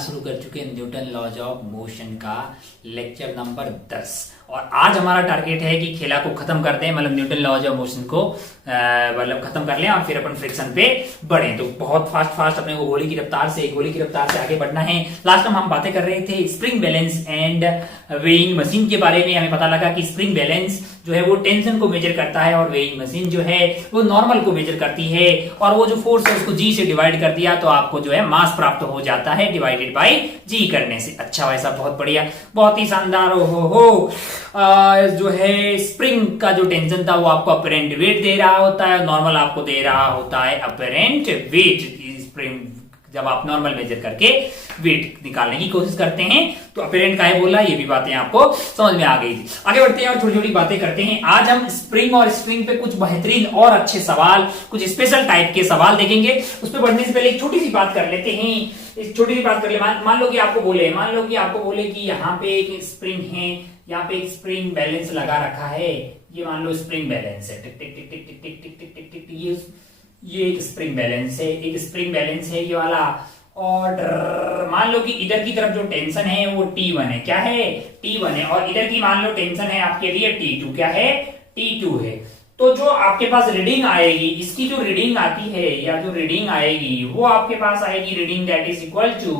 शुरू कर चुके हैं न्यूटन लॉज ऑफ मोशन का लेक्चर नंबर 10। और आज हमारा टारगेट है कि खेला को खत्म कर दें, मतलब न्यूटन लॉज ऑफ मोशन को मतलब खत्म कर लें और फिर अपन फ्रिक्शन पे बढ़ें। तो बहुत फास्ट अपने को गोली की रफ्तार से आगे बढ़ना है। लास्ट टाइम हम बातें कर रहे थे spring balance and weighing machine के बारे में। हमें पता लगा कि स्प्रिंग बैलेंस जो है वो टेंशन को मेजर करता है और वेइंग मशीन जो है वो नॉर्मल को मेजर करती है, और वो जो फोर्स है उसको जी से डिवाइड कर दिया तो आपको जो है मास प्राप्त हो जाता है डिवाइडेड बाय जी करने से। अच्छा वैसा बहुत बढ़िया, बहुत ही शानदार। जो है स्प्रिंग का जो टेंशन था वो आपको अपरेंट वेट दे रहा होता है, नॉर्मल आपको दे रहा होता है अपरेंट वेट। स्प्रिंग जब आप नॉर्मल मेजर करके वेट निकालने की कोशिश करते हैं तो अपरेंट का है बोला, ये भी बातें आपको समझ में आ गई थी। आगे बढ़ते हैं और छोटी छोटी बातें करते हैं। आज हम स्प्रिंग और स्ट्रिंग पे कुछ बेहतरीन और अच्छे सवाल, कुछ स्पेशल टाइप के सवाल देखेंगे। उस पर बढ़ने से पहले एक छोटी सी बात कर लेते हैं। इस छोटी सी बात कर ले, मान लो कि आपको बोले कि यहाँ पे एक स्प्रिंग है, यहाँ पे एक स्प्रिंग बैलेंस लगा रखा है। ये मान लो स्प्रिंग बैलेंस है, टिक टिक टिक टिक टिक टिक टिक टिक टिक टिक। ये एक स्प्रिंग बैलेंस है ये वाला। और मान लो कि इधर की तरफ जो टेंशन है वो T1 है। क्या है? T1 है। और इधर की मान लो टेंशन है आपके लिए T2। क्या है? T2 है। तो जो आपके पास रीडिंग आएगी, इसकी जो रीडिंग आती है या जो रीडिंग आएगी वो आपके पास आएगी reading that is equal to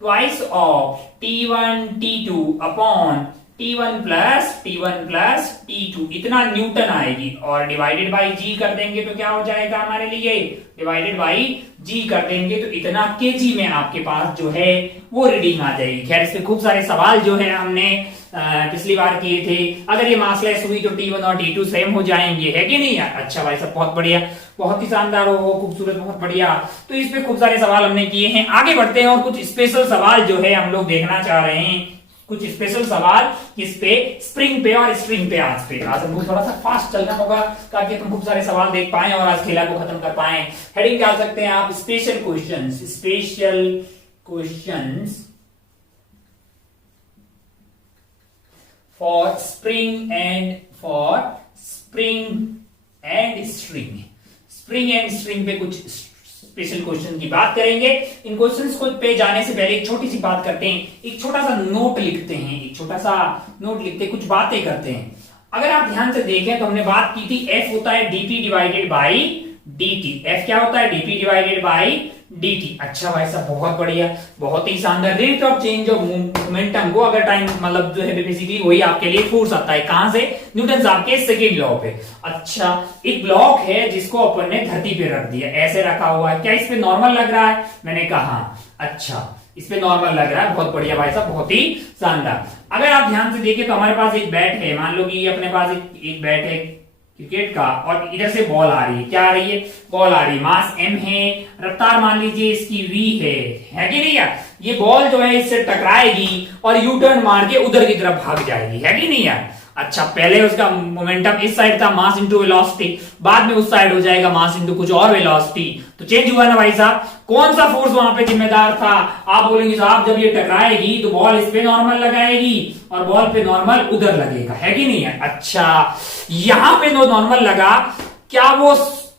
twice of T1 T2 upon T1 plus T2, इतना न्यूटन आएगी। और डिवाइडेड बाई जी कर देंगे तो क्या हो जाएगा हमारे लिए? डिवाइडेड बाई जी कर देंगे तो इतना केजी में आपके पास जो है वो रीडिंग आ जाएगी। खैर इस पे खूब सारे सवाल जो है हमने पिछली बार किए थे। अगर ये मासलेस हुई तो T1 और T2 सेम हो जाएंगे, है कि नहीं यार? अच्छा भाई सब बहुत बढ़िया, बहुत ही शानदार हो, खूबसूरत, बहुत बढ़िया। तो इस पे खूब सारे सवाल हमने किए हैं। आगे बढ़ते हैं और कुछ स्पेशल सवाल जो है हम लोग देखना चाह रहे हैं। कुछ स्पेशल सवाल किस पे? स्प्रिंग पे और स्ट्रिंग पे। आज हमको थोड़ा सा फास्ट चलना होगा ताकि तुम खूब सारे सवाल देख पाए और आज खेला को खत्म कर पाए। हेडिंग डाल सकते हैं आप special questions for spring and string पे कुछ स्पेशल क्वेश्चन की बात करेंगे। इन क्वेश्चंस को पे जाने से पहले एक छोटी सी बात करते हैं, एक छोटा सा नोट लिखते हैं, कुछ बातें करते हैं। अगर आप ध्यान से देखें तो हमने बात की थी F होता है dp divided by dt। F क्या होता है? dp divided by dt। अच्छा भाई साहब बहुत बढ़िया, बहुत ही शानदार। Rate of change of momentum को अगर टाइम मतलब जो है बेसिकली वही आपके लिए फोर्स आता है। कहां से? न्यूटन साहब के सेकंड लॉ पे। अच्छा एक ब्लॉक है जिसको अपन ने धरती पे रख दिया, ऐसे रखा हुआ है। क्या इस पे नॉर्मल लग रहा है? मैंने कहा अच्छा इस पे नॉर्मल लग रहा है। बहुत बढ़िया भाई साहब, बहुत ही शानदार। अगर आप ध्यान से देखें तो हमारे पास एक बैट है, मान लो कि अपने पास एक बैट है क्रिकेट का, और इधर से बॉल आ रही है। क्या आ रही है? बॉल आ रही है। मास m है, रफ्तार मान लीजिए इसकी v है कि नहीं यार? ये बॉल जो है इससे टकराएगी और यू टर्न मार के उधर की तरफ भाग जाएगी, है कि नहीं यार? अच्छा पहले उसका मोमेंटम इस साइड था, मास इंटू वेलोसिटी, बाद में उस साइड हो जाएगा मास इंटू कुछ और वेलोसिटी। तो चेंज हुआ ना भाई साहब? कौन सा फोर्स वहां पे जिम्मेदार था? आप बोलेंगे साहब जब ये टकराएगी तो बॉल इस पे नॉर्मल लगाएगी और बॉल पे नॉर्मल उधर लगेगा, है कि नहीं है? अच्छा यहां पे जो नॉर्मल लगा, क्या वो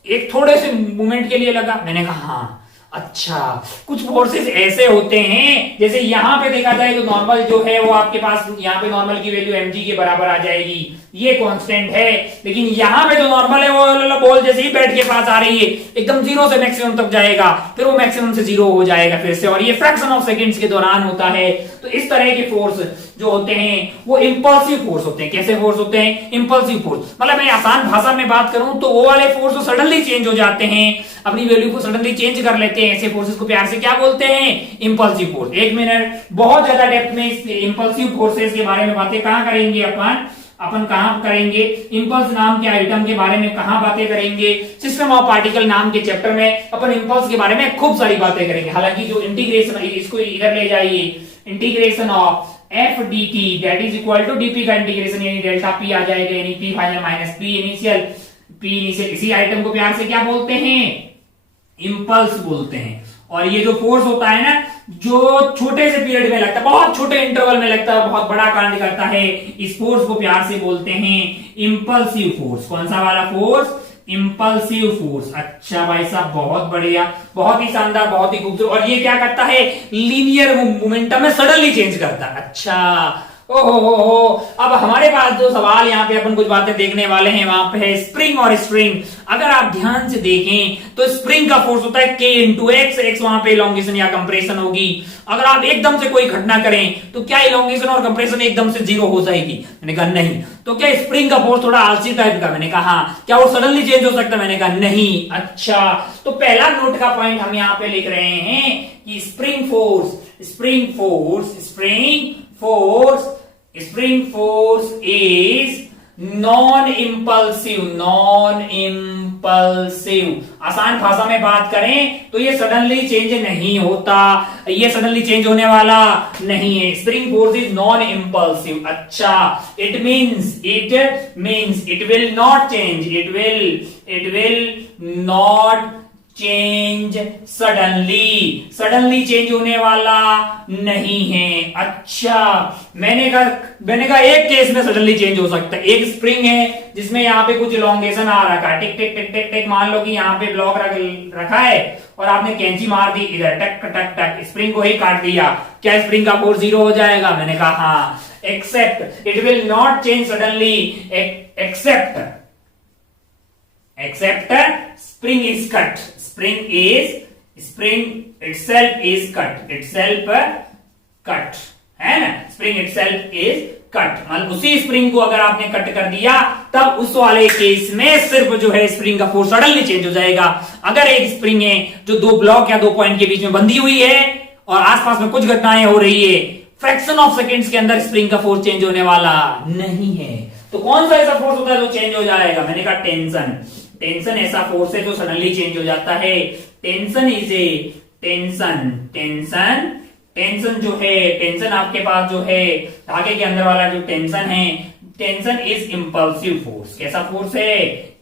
एक थोड़े से मोमेंट के लिए लगा? मैंने कहा हाँ। अच्छा कुछ फोर्सेस ऐसे होते हैं, जैसे यहां पे देखा जाए तो नॉर्मल जो है वो आपके पास यहाँ पे नॉर्मल की वैल्यू mg के बराबर आ जाएगी, ये कांस्टेंट है। लेकिन यहाँ पे जो नॉर्मल है वो बॉल जैसे ही बैट के पास आ रही है एकदम जीरो से मैक्सिमम तक जाएगा, फिर वो मैक्सिमम से जीरो हो जाएगा फिर से, और ये फ्रैक्शन ऑफ सेकंड्स के दौरान होता है। तो इस तरह के फोर्स जो होते हैं वो इंपल्सिव फोर्स होते हैं। कैसे फोर्स होते हैं? Impulsive force. मतलब मैं आसान भाषा में बात करूं तो वो वाले फोर्स जो सडनली चेंज हो जाते हैं, अपनी वैल्यू को सडनली चेंज कर लेते हैं, ऐसे फोर्सेस को प्यार से क्या बोलते हैं? Impulsive force. एक मिनट, बहुत ज्यादा डेप्थ में इस इंपल्सिव फोर्सेस के बारे में बातें कहां करेंगे अपन कहां करेंगे? इंपल्स नाम के आइटम के बारे में कहां बातें करेंगे? सिस्टम ऑफ पार्टिकल नाम के चैप्टर में अपन इंपल्स के बारे में खूब सारी बातें करेंगे। हालांकि जो इंटीग्रेशन, इसको इधर ले जाइए, integration of F D T that is equal to DP का इंटीग्रेशन, यानी डेल्टा पी आ जाएगा, यानी P final minus P initial. इसी आइटम को प्यार से क्या बोलते हैं? इंपल्स बोलते हैं। और ये जो फोर्स होता है ना, जो छोटे से पीरियड में लगता है, बहुत छोटे इंटरवल में लगता है, बहुत बड़ा कांड करता है, इस फोर्स को प्यार से बोलते हैं इंपल्सिव फोर्स। कौन सा वाला फोर्स? Impulsive force. अच्छा भाई साहब, बहुत बढ़िया, बहुत ही शानदार, बहुत ही खूबसूरत। और ये क्या करता है, लीनियर मोमेंटम में सडनली चेंज करता है। अच्छा, ओहो हो। अब हमारे पास जो सवाल यहाँ पे अपन कुछ बातें देखने वाले हैं, वहां पे है स्प्रिंग और स्ट्रिंग। अगर आप ध्यान से देखें तो स्प्रिंग का फोर्स होता है K इंटू एक्स, एक्स वहां पे इलोंगेशन या कंप्रेशन होगी। अगर आप एकदम से कोई घटना करें तो क्या इलोंगेशन और कंप्रेशन एकदम से जीरो हो जाएगी? मैंने कहा नहीं। तो क्या स्प्रिंग का फोर्स थोड़ा आलसी टाइप का? मैंने कहा हाँ। क्या वो सडनली चेंज हो सकता है? मैंने कहा नहीं। अच्छा, तो पहला नोट का पॉइंट हम यहाँ पे लिख रहे हैं कि spring force, spring force, spring force, spring force is non impulsive, non impulsive. आसान भाषा में बात करें तो ये सडनली चेंज नहीं होता, ये सडनली चेंज होने वाला नहीं है। Spring force is non impulsive. अच्छा, it means it will not change, it will not change suddenly, suddenly change होने वाला नहीं है। अच्छा, मैंने कहा एक केस में सडनली चेंज हो सकता है। एक स्प्रिंग है जिसमें यहाँ पे कुछ इलोंगेशन आ रखा है, टिक टिक टिक टिक टिक, मान लो कि यहाँ पे ब्लॉक रखा है और आपने कैंची मार दी इधर, टक टक टक, स्प्रिंग को ही काट दिया। क्या स्प्रिंग का फोर्स जीरो हो जाएगा? मैंने कहा हाँ। Except it will not change suddenly, except spring is cut, spring itself is cut है ना, spring itself is cut। मतलब उसी स्प्रिंग को अगर आपने कट कर दिया तब उस वाले केस में सिर्फ जो है स्प्रिंग का फोर्स सडनली चेंज हो जाएगा। अगर एक स्प्रिंग है जो दो ब्लॉक या दो पॉइंट के बीच में बंधी हुई है और आसपास में कुछ घटनाएं हो रही है, फ्रैक्शन ऑफ सेकेंड्स के अंदर स्प्रिंग का फोर्स चेंज होने वाला नहीं है। तो कौन सा ऐसा फोर्स होता है जो चेंज हो जाएगा? मैंने कहा टेंशन। टेंशन ऐसा फोर्स है जो सडनली चेंज हो जाता है। टेंशन इज ए टेंशन जो है, टेंशन आपके पास जो है धागे के अंदर वाला जो टेंशन है, टेंशन इज इंपल्सिव फोर्स। कैसा फोर्स है?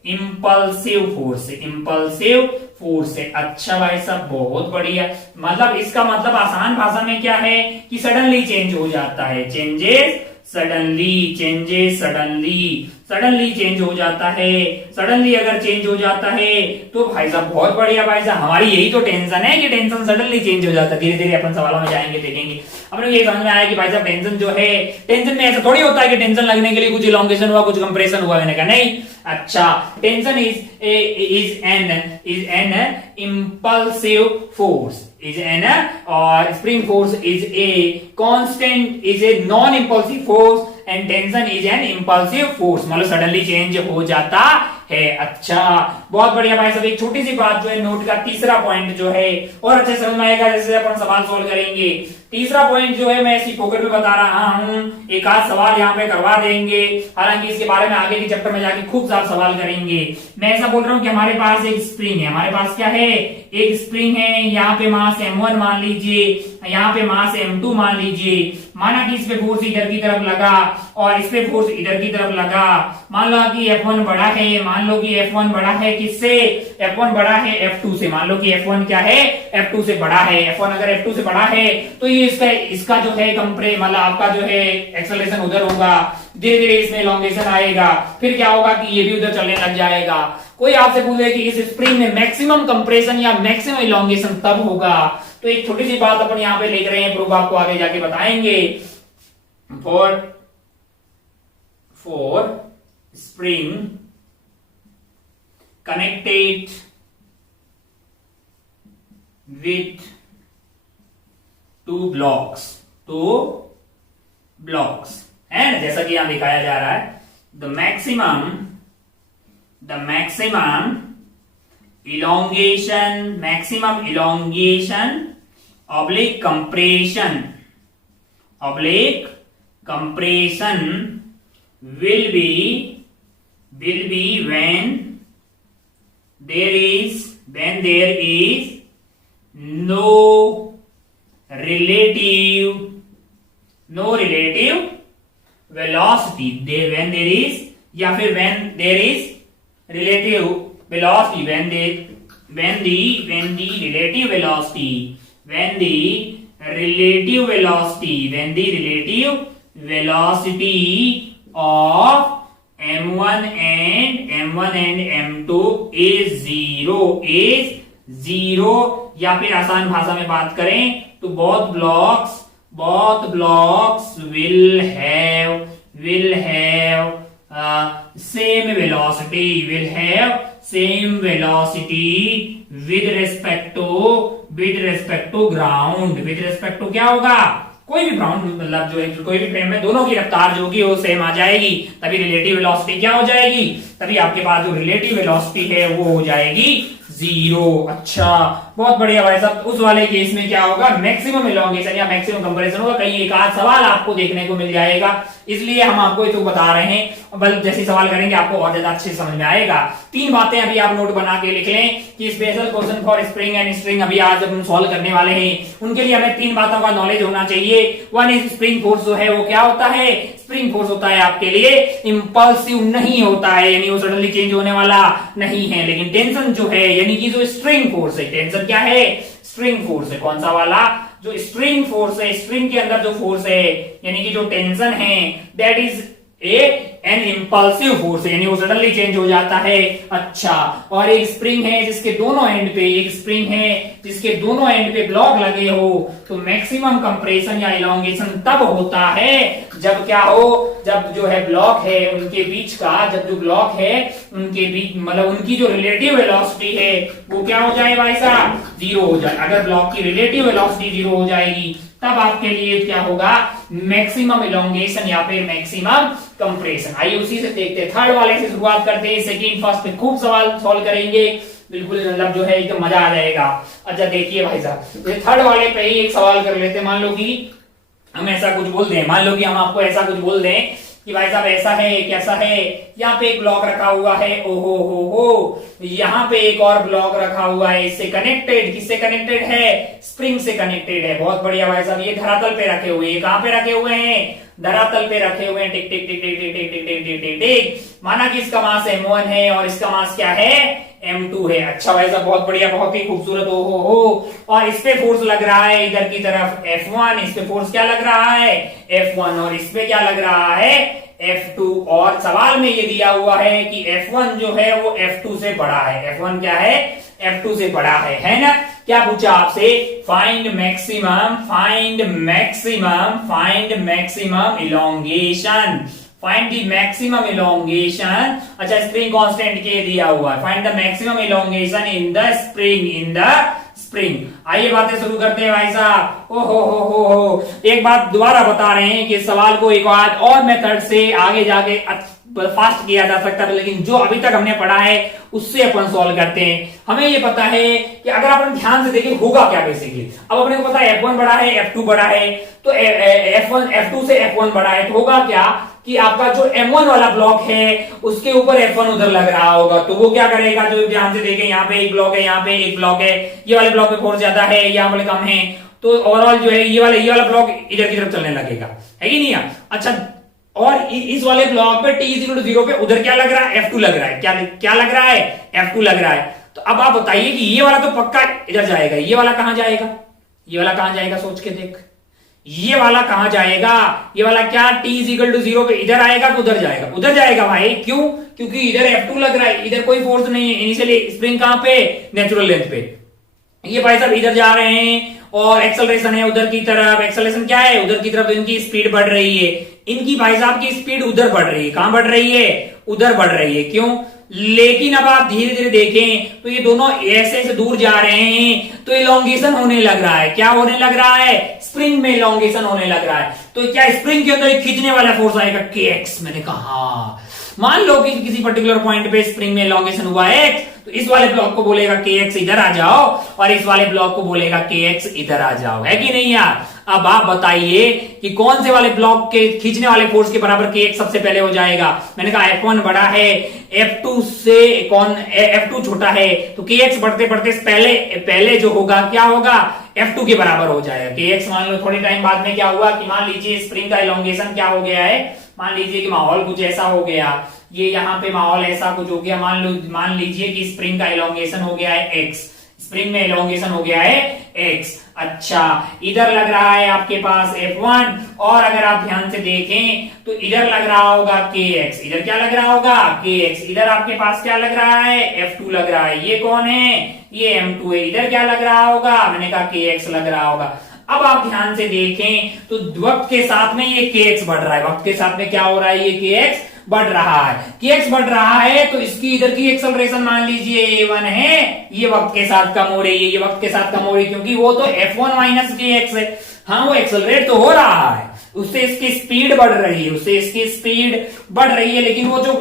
इंपल्सिव फोर्स, इंपल्सिव फोर्स है। अच्छा भाई साहब, बहुत बढ़िया। मतलब इसका मतलब आसान भाषा में क्या है कि सडनली चेंज हो जाता है, changes suddenly, changes suddenly, suddenly change हो जाता है। सडनली अगर चेंज हो जाता है तो भाई साहब बहुत बढ़िया भाई साहब, हमारी यही तो टेंशन है कि टेंशन सडनली चेंज हो जाता है। धीरे धीरे अपन सवालों में जाएंगे, देखेंगे। अपने ये समझ में आया कि भाई साहब टेंशन जो है, टेंशन में ऐसा थोड़ी होता है कि टेंशन लगने के लिए कुछ इलोंगेशन हुआ, कुछ कंप्रेशन हुआ। मैंने कहा नहीं। अच्छा, tension is an impulsive force, is an or spring force is a constant, is a non-impulsive force and tension is an impulsive force। मतलब सडनली चेंज हो जाता है। अच्छा, बहुत बढ़िया भाई साहब। एक छोटी सी बात जो है नोट का तीसरा पॉइंट जो है और अच्छे समझ में आएगा जैसे अपन सवाल सोल्व करेंगे। तीसरा पॉइंट जो है मैं इसी पॉकेट में बता रहा हूं, एक आध सवाल यहाँ पे करवा देंगे, हालांकि इसके बारे में आगे के चैप्टर में जाके खूब सारा सवाल करेंगे। मैं ऐसा बोल रहा हूँ कि हमारे पास एक स्प्रिंग है, हमारे पास क्या है, एक स्प्रिंग है। यहाँ पे मास m1 मान लीजिए, यहाँ पे मास m2 मान लीजिए। माना कि इस पे फोर्स इधर की तरफ लगा और इस पे फोर्स इधर की तरफ लगा। मान लो कि F1 बड़ा है, मान लो कि F1 बड़ा है किससे? F1 बड़ा है F2 से। मान लो कि F1 क्या है, F2 से बड़ा है। F1 अगर F2 से बड़ा है तो ये इसका जो है मतलब आपका जो है एक्सेलरेशन उधर होगा, धीरे धीरे इसमें इलोंगेशन आएगा, फिर क्या होगा कि ये भी उधर चलने लग जाएगा। कोई आपसे पूछे कि इस स्प्रिंग में मैक्सिमम कंप्रेशन या मैक्सिमम इलोंगेशन तब होगा, तो एक छोटी सी बात अपन यहाँ पे लिख रहे हैं, प्रूफ आपको आगे जाके बताएंगे। For spring connected with two blocks है ना, जैसा कि यहां दिखाया जा रहा है, the maximum elongation oblique compression will be when there is no relative velocity, when there is या फिर when there is relative velocity, when the relative velocity of M1 and M2 is zero, या फिर आसान भाषा में बात करें तो both blocks will have same velocity with respect to ground. with respect to क्या होगा, कोई भी ग्राउंड मतलब जो है कोई भी फ्रेम में दोनों की रफ्तार जो होगी वो सेम आ जाएगी, तभी रिलेटिव वेलोसिटी क्या हो जाएगी, तभी आपके पास जो रिलेटिव वेलोसिटी है वो हो जाएगी जीरो। अच्छा, बहुत बढ़िया भाई साहब। उस वाले केस में क्या होगा, मैक्सिमम इलॉन्गेशन या मैक्सिमम कंपैरिजन होगा। कहीं एक आध सवाल आपको देखने को मिल जाएगा, इसलिए हम आपको ये तो बता रहे हैं। बल्कि जैसे सवाल करेंगे आपको और ज्यादा अच्छे समझ में आएगा। 3 बातें अभी आप नोट बना के लिख लें कि special question for spring and string अभी आज जब हम सॉल्व करने वाले हैं, उनके लिए हमें 3 बातों का नॉलेज होना चाहिए। वन इज स्प्रिंग फोर्स जो है वो क्या होता है, स्प्रिंग फोर्स होता है आपके लिए इंपल्सिव नहीं होता है, यानी वो सडनली चेंज होने वाला नहीं है। लेकिन टेंशन जो है यानी कि जो स्ट्रिंग फोर्स है, टेंशन क्या है, स्ट्रिंग फोर्स है। कौन सा वाला, जो स्ट्रिंग फोर्स है, स्ट्रिंग के अंदर जो फोर्स है यानी कि जो टेंशन है, that is an impulsive force है, यानी वो सडनली चेंज हो जाता है। अच्छा, और एक स्प्रिंग है जिसके दोनों एंड पे, एक स्प्रिंग है जिसके दोनों एंड पे ब्लॉक लगे हो, तो मैक्सिमम कंप्रेशन या इलॉन्गेशन तब होता है जब क्या हो, जब जो है ब्लॉक है उनके बीच का, जब जो ब्लॉक है उनके बीच मतलब उनकी जो रिलेटिव वेलोसिटी है वो क्या हो जाए भाई साहब, जीरो हो जाए। अगर ब्लॉक की रिलेटिव वेलोसिटी जीरो हो जाएगी तब आपके लिए क्या होगा, मैक्सिमम इलॉन्गेशन या फिर मैक्सिमम कंप्रेशन। आइए उसी से देखते हैं, थर्ड वाले से शुरुआत करते हैं। सेकंड फर्स्ट पे खूब सवाल सॉल्व करेंगे, बिल्कुल मतलब जो है एकदम मजा आ जाएगा। अच्छा देखिए भाई साहब, थर्ड वाले पे ही एक सवाल कर लेते हैं। मान लो कि हम ऐसा कुछ बोल दें, मान लो कि हम आपको ऐसा कुछ बोल दें कि भाई साहब ऐसा है, कैसा है, यहाँ पे एक ब्लॉक रखा हुआ है, ओहो हो, यहाँ पे एक और ब्लॉक रखा हुआ है, इससे कनेक्टेड, किससे कनेक्टेड है, स्प्रिंग से कनेक्टेड है। बहुत बढ़िया भाई साहब, ये धरातल पे रखे हुए हैं, कहां पे रखे हुए हैं, धरातल पे रखे हुए हैं। टिक टिक टिक टिक टिक टिक टिक टिक टिक टिक टिक। माना कि इसका मास M1 है और इसका मास क्या है, M2 है। अच्छा भाई साहब, बहुत बढ़िया, बहुत ही खूबसूरत, ओहो हो। और इस पे फोर्स लग रहा है इधर की तरफ F1, इस पे फोर्स क्या लग रहा है, F1, और इस पे क्या लग रहा है, F2। और सवाल में ये दिया हुआ है कि F1 जो है वो F2 से बड़ा है। F1 क्या है, F2 से बड़ा है ना। क्या पूछा आपसे, find maximum elongation, find the maximum elongation. अच्छा, स्प्रिंग कांस्टेंट के दिया हुआ है, find the maximum elongation in the spring. आइए बातें शुरू करते हैं भाई साहब। हो एक बात दोबारा बता रहे हैं कि सवाल को एक बार और मेथड से आगे जाके फास्ट किया जा सकता है, लेकिन जो अभी तक हमने पढ़ा है उससे अपन सॉल्व करते हैं। हमें ये पता है कि अगर अपन ध्यान से देखें होगा क्या बेसिकली। अब अपने को पता है F1 बड़ा है, F2 बड़ा है, तो F2 से F1 बड़ा है, तो होगा क्या कि आपका जो M1 वाला ब्लॉक है उसके ऊपर F1 उधर लग रहा होगा, तो वो क्या करेगा, जो ध्यान से देखें, यहाँ पे एक ब्लॉक है, यहाँ पे एक ब्लॉक है, ये वाले ब्लॉक पे फोर्स ज्यादा है, यहाँ वाले कम है, तो ओवरऑल जो है ये वाला ब्लॉक इधर की तरफ चलने लगेगा, है कि नहीं। अच्छा, और इस वाले ब्लॉक पे t0 पे उधर क्या लग रहा है, F2 लग रहा है, क्या लग रहा है, F2 लग रहा है। तो अब आप बताइए कि ये वाला तो पक्का इधर जाएगा, ये वाला कहां जाएगा, ये वाला कहां जाएगा, सोच के देख, ये वाला कहां जाएगा, ये वाला क्या t0 पे इधर आएगा तो उधर जाएगा भाई। क्यों, क्योंकि इधर F2 लग रहा है, इधर कोई फोर्स नहीं है, इनिशियली स्प्रिंग कहां पे, नेचुरल लेंथ पे। ये भाई साहब इधर जा रहे हैं और एक्सेलरेशन है उधर की तरफ, एक्सेलरेशन क्या है उधर की तरफ, तो इनकी स्पीड बढ़ रही है, इनकी भाई साहब की स्पीड उधर बढ़ रही है, कहां बढ़ रही है, उधर बढ़ रही है। क्यों, लेकिन अब आप धीरे धीरे देखें तो ये दोनों ऐसे से दूर जा रहे हैं, तो इलॉन्गेशन होने लग रहा है। क्या होने लग रहा है, स्प्रिंग में इलॉन्गेशन होने लग रहा है। तो क्या स्प्रिंग के अंदर एक खींचने वाला फोर्स आएगा kx, मैंने कहा मान लो कि किसी पर्टिकुलर पॉइंट पे स्प्रिंग में इलॉन्गेशन हुआ है, तो इस वाले ब्लॉक को बोलेगा kx इधर आ जाओ, और इस वाले ब्लॉक को बोलेगा kx इधर आ जाओ, है कि नहीं यार। अब आप बताइए कि कौन से वाले ब्लॉक के खींचने वाले फोर्स के बराबर kx सबसे पहले हो जाएगा। मैंने कहा F1 बड़ा है, F2 से F2 छोटा है, तो kx बढ़ते बढ़ते पहले जो होगा क्या होगा, F2 के बराबर हो जाएगा kx। मान लो थोड़ी टाइम बाद में क्या हुआ कि मान लीजिए स्प्रिंग का इलॉन्गेशन क्या हो गया है, मान लीजिए कि माहौल कुछ ऐसा हो गया, ये यहाँ पे माहौल ऐसा कुछ हो गया, मान लीजिए कि स्प्रिंग का इलॉन्गेशन हो गया है x, स्प्रिंग में एलोंगेशन हो गया है x। अच्छा, इधर लग रहा है आपके पास F1, और अगर आप ध्यान से देखें तो इधर लग रहा होगा kx। इधर क्या लग रहा होगा kx। इधर आपके पास क्या लग रहा है F2 लग रहा है। ये कौन है, ये M2 है। इधर क्या लग रहा होगा, मैंने कहा kx लग रहा होगा। अब आप ध्यान से देखें तो वक्त के साथ में ये kx बढ़ रहा है। वक्त के साथ में क्या हो रहा है, ये kx बढ़ रहा है। kx बढ़ रहा है तो इसकी इधर की एक्सेलरेशन मान लीजिए a1 है, ये वक्त के साथ कम हो रही है। ये वक्त के साथ कम हो रही है क्योंकि वो तो f1 माइनस kx है। हाँ, वो एक्सेलरेट तो हो रहा है, उससे इसकी स्पीड बढ़ रही है, उससे इसकी स्पीड बढ़ रही है, लेकिन वो जो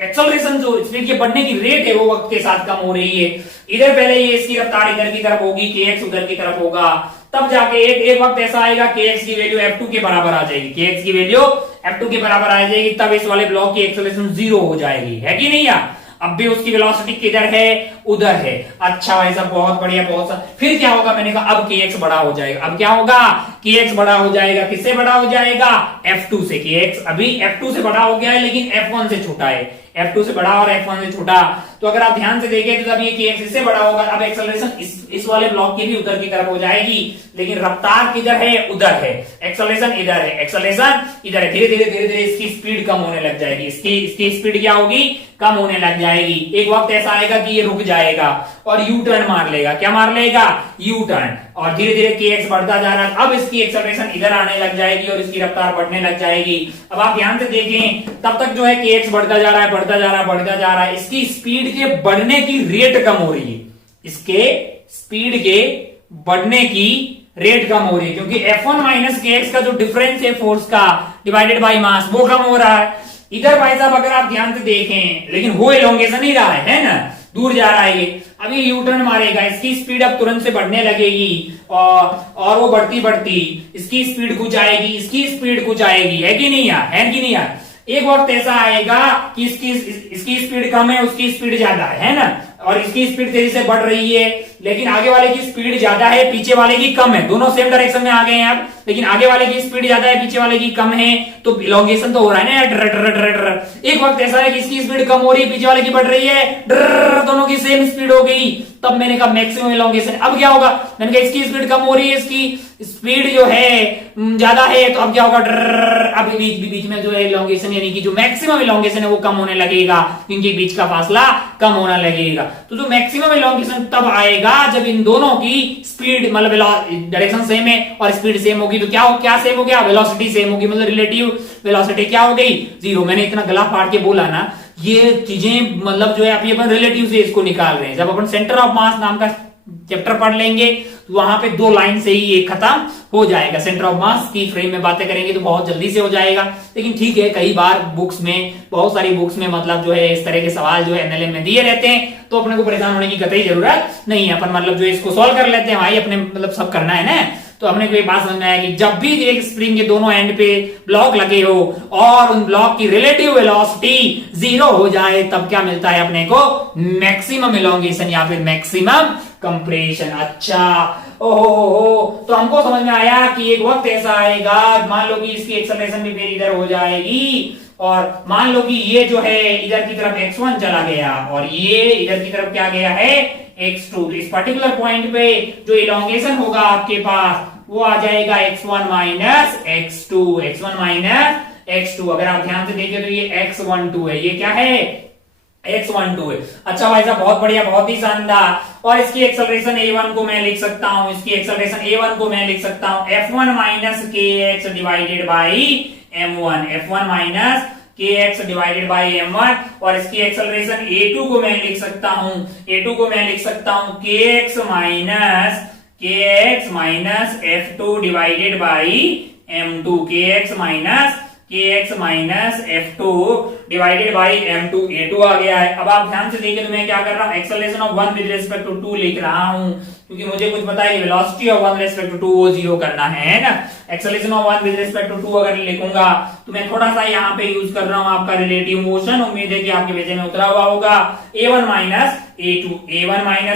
एक्सेलरेशन, जो स्पीड के बढ़ने की रेट है, वो वक्त के साथ कम हो रही है। इधर पहले ये इसकी रफ्तार इधर की तरफ होगी, kx उधर की तरफ होगा, तब जाके एक वक्त ऐसा आएगा kx की वैल्यू f2 के बराबर आ जाएगी। kx की वैल्यू f2 के बराबर आ जाएगी, तब इस वाले ब्लॉक की एक्सेलरेशन 0 हो जाएगी, है कि नहीं यार। अब भी उसकी वेलोसिटी किधर है, उधर है। अच्छा भाई साहब, बहुत बढ़िया, बहुत सा। फिर क्या होगा, मैंने कहा अब kx बड़ा हो जाएगा। अब क्या होगा, kx बड़ा हो जाएगा। किससे बड़ा हो जाएगा, f2 से। kx अभी f2 से बड़ा हो गया है, लेकिन f1 से छोटा है। f2 से बड़ा और f1 से छोटा, तो अगर आप ध्यान से देखें तो तब ये kx इससे बड़ा होगा। अब एक्सेलरेशन इस वाले ब्लॉक की भी उधर की तरफ हो जाएगी, लेकिन रफ्तार किधर है, उधर है। एक्सेलरेशन इधर है, एक्सेलरेशन इधर है। धीरे धीरे धीरे धीरे इसकी स्पीड कम होने लग जाएगी। इसकी स्पीड क्या होगी, कम होने लग जाएगी। एक वक्त ऐसा आएगा कि ये रुक जाएगा और यू टर्न मार लेगा। क्या मार लेगा, यू टर्न। और धीरे धीरे kx बढ़ता जा रहा है। अब इसकी एक्सेलरेशन इधर आने लग जाएगी और इसकी रफ्तार बढ़ने लग जाएगी। अब आप ध्यान से देखें, तब तक जो है kx बढ़ता जा रहा है, बढ़ता जा रहा है, बढ़ता जा रहा है। इसकी स्पीड के बढ़ने की रेट कम हो रही है। इसके स्पीड के बढ़ने की रेट कम हो रही है, क्योंकि F1 माइनस kx का जो डिफरेंस है फोर्स का डिवाइडेड बाय मास, वो कम हो रहा है। इधर भाई साहब अगर आप ध्यान से देखें, लेकिन वो एलोंगेशन ही रहा है ना, दूर जा रहा है ये। अभी यू टर्न मारेगा, इसकी स्पीड अब तुरंत से बढ़ने लगेगी, और वो बढ़ती बढ़ती इसकी स्पीड कुछ आएगी, इसकी स्पीड कुछ आएगी, है कि नहीं यार, है कि नहीं यार। एक वक्त ऐसा आएगा कि इसकी स्पीड कम है, उसकी स्पीड ज्यादा है ना, और इसकी स्पीड तेजी से बढ़ रही है, लेकिन आगे वाले की स्पीड ज्यादा है, पीछे वाले की कम है। दोनों सेम डायरेक्शन में आ गए हैं अब, लेकिन आगे वाले की स्पीड ज्यादा है, पीछे वाले की कम है, तो इलोंगेशन तो हो रहा है ना। एक वक्त ऐसा है कि इसकी स्पीड कम हो रही है, पीछे वाले की बढ़ रही है, दोनों की सेम स्पीड हो गई, तब मैंने कहा मैक्सिमम इलोंगेशन। अब क्या होगा, मैंने कहा इसकी स्पीड कम हो रही है, इसकी स्पीड जो है ज्यादा है, तो अब क्या होगा, अब बीच में जो है इलोंगेशन यानी कि जो मैक्सिमम इलोंगेशन है वो कम होने लगेगा, इनके बीच का फासला कम होने लगेगा। तो जो मैक्सिमम इलोंगेशन तब आएगा जब इन दोनों की स्पीड, मतलब डायरेक्शन सेम है और स्पीड सेम होगी, तो क्या सेम हो गया, वेलोसिटी सेम होगी, मतलब रिलेटिव वेलोसिटी क्या हो गई, 0। मैंने इतना गला फाड़ के बोला ना, ये चीजें मतलब जो है आप ये अपन रिलेटिव से इसको निकाल रहे हैं। जब अपन सेंटर ऑफ मास नाम का चैप्टर पढ़ लेंगे तो वहां पे 2 लाइन से ही ये खत्म हो जाएगा। सेंटर ऑफ मास की फ्रेम में बातें करेंगे तो बहुत जल्दी से हो जाएगा, लेकिन ठीक है, कई बार बुक्स में, बहुत सारी बुक्स में मतलब जो है इस तरह के सवाल जो है एनएलएम में दिए रहते हैं, तो अपने को परेशान होने की कतई जरूरत नहीं है। अपन मतलब जो इसको सॉल्व कर लेते हैं भाई, अपने मतलब सब करना है ना। तो हमने को एक बात समझ में आया कि जब भी एक स्प्रिंग के दोनों एंड पे ब्लॉक लगे हो और उन ब्लॉक की रिलेटिव वेलोसिटी 0 हो जाए, तब क्या मिलता है अपने को, मैक्सिमम इलोंगेशन या फिर मैक्सिमम कंप्रेशन। अच्छा, ओहो, तो हमको समझ में आया कि एक वक्त ऐसा आएगा, मान लो कि इसकी एक्सेलरेशन भी फिर इधर हो जाएगी, और मान लो कि ये जो है इधर की तरफ x1 चला गया और ये इधर की तरफ क्या गया है, x2। तो इस पर्टिकुलर पॉइंट पे जो इलोंगेशन होगा आपके पास वो आ जाएगा x1 minus x2, x1 minus x2। अगर आप ध्यान से देखें तो ये x12 है, ये क्या है, x12 है। अच्छा भाई साहब, बहुत बढ़िया, बहुत ही शानदार। और इसकी एक्सेलरेशन a1 को मैं लिख सकता हूं, इसकी एक्सेलरेशन a1 को मैं लिख सकता हूं f1 minus kx divided by m1, f1 minus kx divided by m1। और इसकी एक्सेलरेशन a2 को मैं लिख सकता हूं, a2 को मैं लिख सकता हूं kx minus f2 divided by m2, kx minus f2 divided by m2, a2 आ गया है। अब आप ध्यान से देखिए तो मैं क्या कर रहा हूं, acceleration of 1 with respect to 2 लिख रहा हूं, क्योंकि मुझे कुछ पता है वेलोसिटी ऑफ 1 रिस्पेक्ट टू 2 वो 0 करना है ना। Acceleration of 1 with respect to 2 अगर लिखूंगा तो मैं थोड़ा सा यहाँ पे यूज कर रहा हूं आपका रिलेटिव मोशन। उम्मीद है कि आपके पेज में उतरा हुआ होगा। a1 माइनस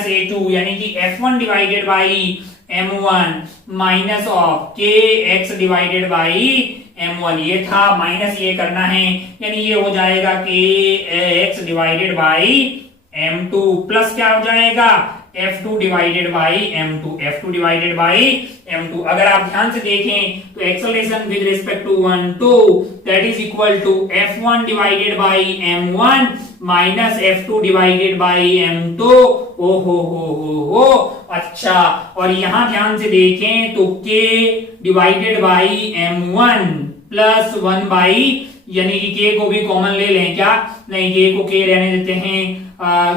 a2 यानी कि f1 divided by m1 minus of kx divided by m1, ये था, माइनस ये करना है, यानी ये हो जाएगा kx divided by m2 plus क्या हो जाएगा F2 divided by M2, F2 divided by M2। अगर आप ध्यान से देखें तो acceleration with respect to 1 2 that is equal to F1 divided by M1 minus F2 divided by M2। ओ हो अच्छा, और यहां ध्यान से देखें तो K divided by M1 plus 1 by, यानी कि K को भी कॉमन ले लें क्या? नहीं, K को K रहने देते हैं,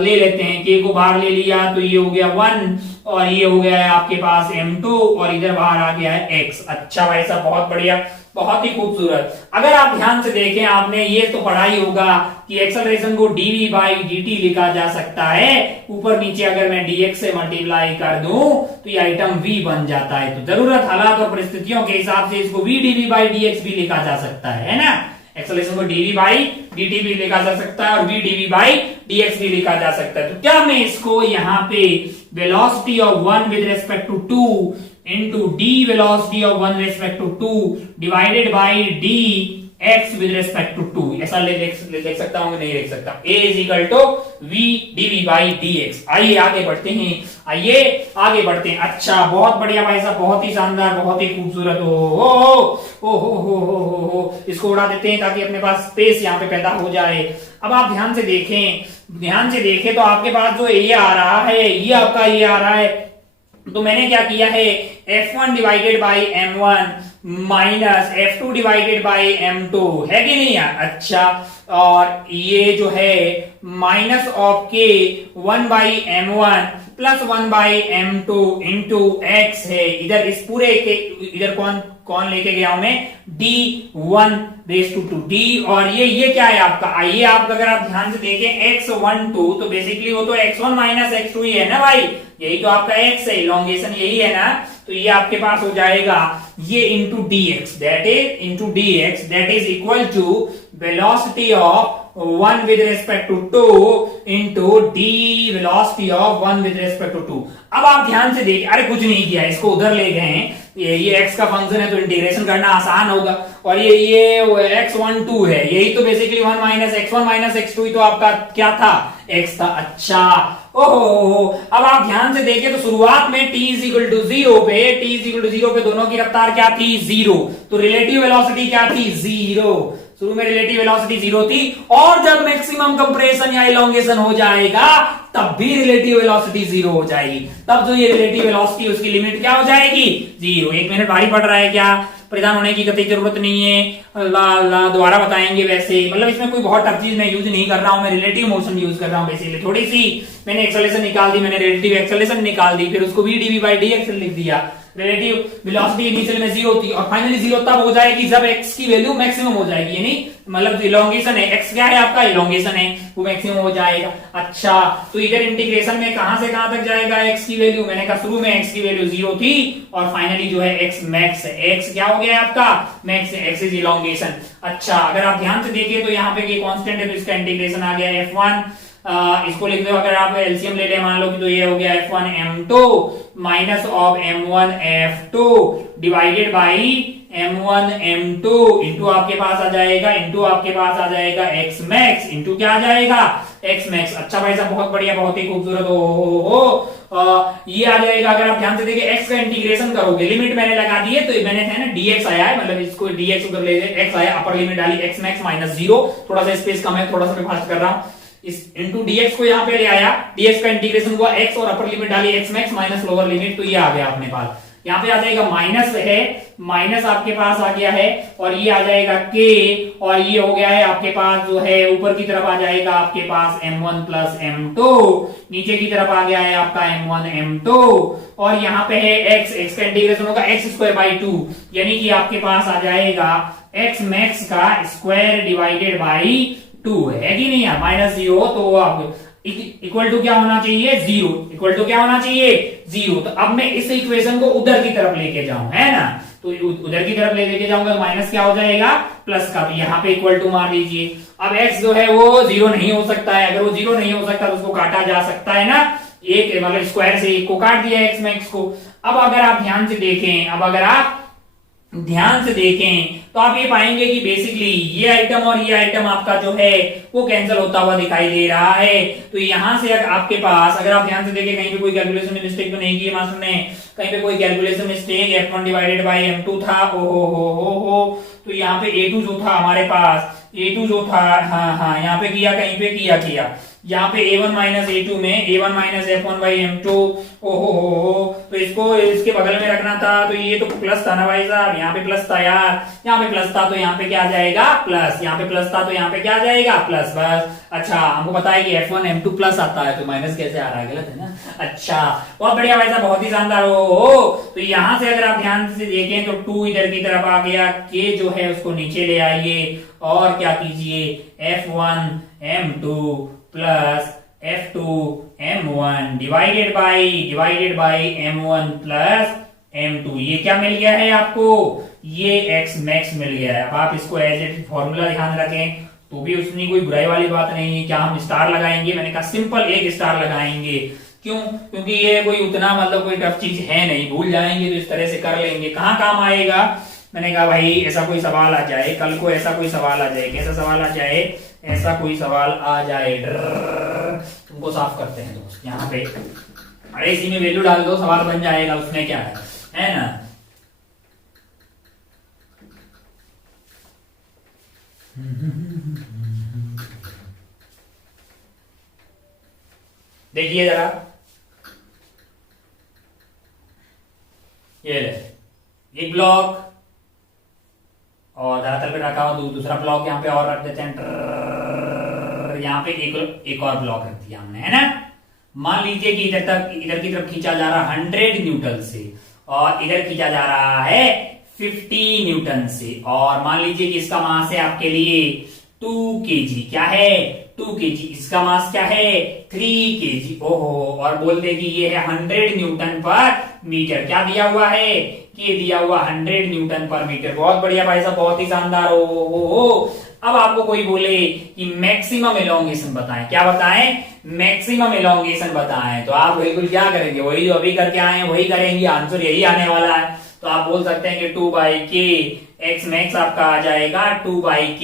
ले लेते हैं, K को बाहर ले लिया तो ये हो गया 1 और ये हो गया है आपके पास M2 और इधर बाहर आ गया है X। अच्छा भाई साहब, बहुत बढ़िया, बहुत ही खूबसूरत। अगर आप ध्यान से देखें, आपने ये तो पढ़ा ही होगा कि एक्सेलरेशन को dv बाई dt लिखा जा सकता है। ऊपर नीचे अगर मैं dx से मल्टीप्लाई कर दूं तो ये आइटम v बन जाता है। तो जरूरत, हालात और परिस्थितियों के हिसाब से इसको v dv बाई dx भी लिखा जा सकता है ना। एक्सेलरेशन को dv बाई dt भी लिखा जा सकता है और v dv बाई dx भी लिखा जा सकता है। तो क्या मैं इसको यहाँ पे velocity of 1 with respect to 2 into d velocity of 1 respect to 2 divided by d x with respect to 2, ऐसा लिख सकता हूं, नहीं लिख सकता। a is equal to v dv by dx। आइए आगे बढ़ते हैं, अच्छा, बहुत बढ़िया भाई साहब, बहुत ही शानदार, बहुत ही खूबसूरत। हो इसको उड़ा देते हैं ताकि अपने पास स्पेस यहाँ पे पैदा हो जाए। अब आप ध्यान से देखें तो आपके पास जो ये आ रहा है, ये आपका ये आ रहा है, तो मैंने क्या किया है, F1 divided by M1 minus F2 divided by M2, है कि नहीं यार? अच्छा, और ये जो है माइनस ऑफ के 1 by M1 plus 1 by M2 into x है। इधर इस पूरे के इधर कौन लेके गया हूं मैं, D1 रेस टू 2D, और ये क्या है आपका, ये आपका अगर आप ध्यान से देखें x12, तो बेसिकली वो तो x1 माइनस x2 ही है ना भाई, यही तो आपका x है, इलोंगेशन यही है ना। तो ये आपके पास हो जाएगा ये into dx, that is equal to velocity of 1 with respect to 2 into D velocity of 1 with respect to 2। अब आप ध्यान से देखिए, अरे कुछ नहीं किया, इसको उधर ले गए हैं, ये x का फंक्शन है तो इंटीग्रेशन करना आसान होगा, और ये x12 है, यही तो बेसिकली 1 माइनस x2 ही तो आपका क्या था, x था। अच्छा, ओहो, अब आप ध्यान से देखिए तो शुरुआत में t इज इक्वल टू 0 पे दोनों की रफ्तार क्या थी, 0, तो रिलेटिव वेलोसिटी क्या थी, 0। शुरू में रिलेटिव वेलोसिटी 0 थी, और जब मैक्सिमम कंप्रेशन या इलोंगेशन हो जाएगा तब भी रिलेटिव वेलोसिटी 0 हो जाएगी। तब जो ये रिलेटिव वेलोसिटी उसकी लिमिट क्या हो जाएगी, 0। 1 मिनट भारी पड़ रहा है क्या, परेशान होने की कतई जरूरत नहीं है, दोबारा बताएंगे। वैसे मतलब इसमें कोई बहुत टफ चीज मैं यूज नहीं कर रहा हूं, मैं रिलेटिव मोशन यूज कर रहा हूं। बेसिकली थोड़ी सी मैंने एक्सेलरेशन निकाल दी, मैंने रिलेटिव एक्सेलरेशन निकाल दी, फिर उसको v dv by dx लिख दिया। रिलेटिव वेलोसिटी इनिशियल में 0 थी और फाइनली 0 तब हो जाएगी जब x की वैल्यू मैक्सिमम हो जाएगी, यानी मतलब इलोंगेशन है, x क्या है आपका, इलोंगेशन है, वो मैक्सिमम हो जाएगा। अच्छा, तो इधर इंटीग्रेशन में कहां से कहां तक जाएगा x की वैल्यू, मैंने कहा शुरू में x की वैल्यू 0 थी और फाइनली जो है x मैक्स है, x क्या हो गया आपका, मैक्स है, x इज इलोंगेशन। अच्छा, अगर आप ध्यान से देखिए तो यहाँ पे ये कांस्टेंट है तो इसका इंटीग्रेशन आ गया f1, इसको लिख दो, अगर आप एलसीएम ले ले मान लो कि, तो ये हो गया f1 m2 minus of m1 f2 divided by m1 m2 into आपके पास आ जाएगा x मैक्स इंटू क्या आ जाएगा, x मैक्स। अच्छा भाई साहब, बहुत बढ़िया, बहुत ही खूबसूरत। ये आ जाएगा, अगर आप ध्यान से देखिए x का इंटीग्रेशन करोगे, लिमिट मैंने लगा दी है, तो मैंने है ना dx आया है, मतलब इसको dx उधर ले x आया, अपर लिमिट डाली x मैक्स माइनस 0, थोड़ा सा स्पेस कम है, थोड़ा सा मैं फास्ट कर रहा हूं, इस इंटू dx को यहाँ पे ले आया, dx का इंटीग्रेशन हुआ x और अपर लिमिट डाली x max minus lower limit, तो ये आ गया अपने पास। यहाँ पे आ जाएगा माइनस है, माइनस आपके पास आ गया है, और ये आ जाएगा k, और ये हो गया है आपके पास जो है ऊपर की तरफ आ जाएगा आपके पास m1 प्लस m2, नीचे की तरफ आ गया है आपका m1 m2, और यहाँ पे है x का इंटीग्रेशन होगा x स्क्वायर बाई 2, यानी कि आपके पास आ जाएगा x मैक्स का स्क्वायर डिवाइडेड बाई 2, है कि नहीं, माइनस 0, तो आप इक्वल टू क्या होना चाहिए, 0, इक्वल टू क्या होना चाहिए, 0। तो अब मैं इस इक्वेशन को उधर की तरफ लेके जाऊं, है ना, तो उधर की तरफ लेके जाऊंगा तो माइनस क्या हो जाएगा, प्लस का, तो यहाँ पे इक्वल टू मार दीजिए। अब x जो है वो 0 नहीं हो सकता है, अगर वो 0 नहीं हो सकता तो उसको काटा जा सकता है ना, एक मतलब स्क्वायर से एक को काट दिया x मैक्स को। अब अगर आप ध्यान से देखें, अब अगर आप ध्यान से देखें तो आप ये पाएंगे कि बेसिकली ये आइटम और ये आइटम आपका जो है वो कैंसिल होता हुआ दिखाई दे रहा है। तो यहां से अगर आपके पास, अगर आप ध्यान से देखें कहीं पे कोई कैलकुलेशन में मिस्टेक तो नहीं की है मास्टर ने, कहीं पे कोई calculation mistake F1 divided by M2 था, हो तो यहाँ पे A2 जो था हमारे पास, A2 जो था, हाँ यहाँ पे किया, कहीं पे किया यहाँ पे A1 माइनस A2 में A1 minus F1 by M2, हो तो इसको इसके बगल में रखना था, तो ये तो प्लस था ना भाई साहब, यहाँ पे प्लस था यार, यहाँ पे प्लस था तो यहाँ पे क्या आ जाएगा प्लस, यहाँ पे प्लस था तो यहाँ पे क्या आ जाएगा प्लस, बस। अच्छा हमको पता है कि F1 M2 प्लस आता है तो माइनस कैसे आ रहा है, गलत है ना। अच्छा बहुत बढ़िया भाई साहब, बहुत ही शानदार हो। तो यहाँ से अगर आप ध्यान से देखें तो 2 इधर की तरफ आ गया, K जो है उसको नीचे ले आइए और क्या कीजिए F1 M2 plus F2 M1 divided by M1 plus M2, ये क्या मिल गया है आपको, ये X मैक्स मिल गया है। अब आप इसको एज इट फॉर्मूला ध्यान रखें तो भी उसमें कोई बुराई वाली बात नहीं है। क्या हम स्टार लगाएंगे, मैंने कहा सिंपल एक स्टार लगाएंगे, क्यों, क्योंकि ये कोई उतना मतलब कोई टफ चीज है नहीं, भूल जाएंगे तो इस तरह से कर लेंगे, कहाँ काम आएगा। मैंने कहा भाई ऐसा कोई सवाल आ जाए कल को, ऐसा कोई सवाल आ जाए, कैसा सवाल आ जाए, ऐसा कोई सवाल आ जाए, तुमको साफ करते हैं दोस्त यहाँ पे, अरे इसी में वैल्यू डाल दो सवाल बन जाएगा, उसमें क्या है ना। देखिए जरा, ये एक ब्लॉक और धरातल पे रखा हुआ दूसरा ब्लॉक यहाँ पे और रख देते हैं, यहाँ पे एक और ब्लॉक रख दिया हमने, है ना। मान लीजिए कि इधर की तरफ खींचा जा रहा 100 न्यूटन से और इधर खींचा जा रहा है 50 न्यूटन से, और मान लीजिए कि इसका मास है आपके लिए 2 kg, क्या है 2 kg, इसका मास क्या है 3 kg, ओहो, और बोल दे कि ये है 100 न्यूटन पर मीटर, क्या दिया हुआ है कि दिया हुआ 100 न्यूटन पर मीटर। बहुत बढ़िया भाई साहब, बहुत ही शानदार हो। अब आपको कोई बोले कि मैक्सिमम एलोंगेशन बताएं, क्या बताएं, मैक्सिमम एलोंगेशन बताएं, तो आप बिल्कुल क्या करेंगे, वही जो अभी करके आए हैं वही करेंगे, आंसर यही आने वाला है। तो आप बोल सकते हैं कि 2/k, x मैक्स आपका आ जाएगा 2/k,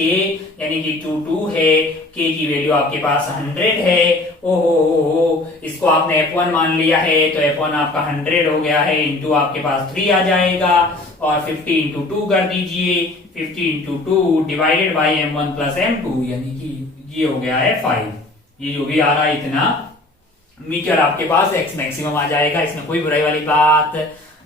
यानी कि 2 है, k की वैल्यू आपके पास 100 है, ओहो, इसको आपने F1 मान लिया है तो F1 आपका 100 हो गया है, इंटू आपके पास 3 आ जाएगा, और 50 इंटू 2 कर दीजिए, 50 into 2 divided by M1 plus M2, यानी कि ये हो गया है 5, ये जो भी आ रहा है इतना मीटर आपके पास x मैक्सिमम आ जाएगा, इसमें कोई बुराई वाली बात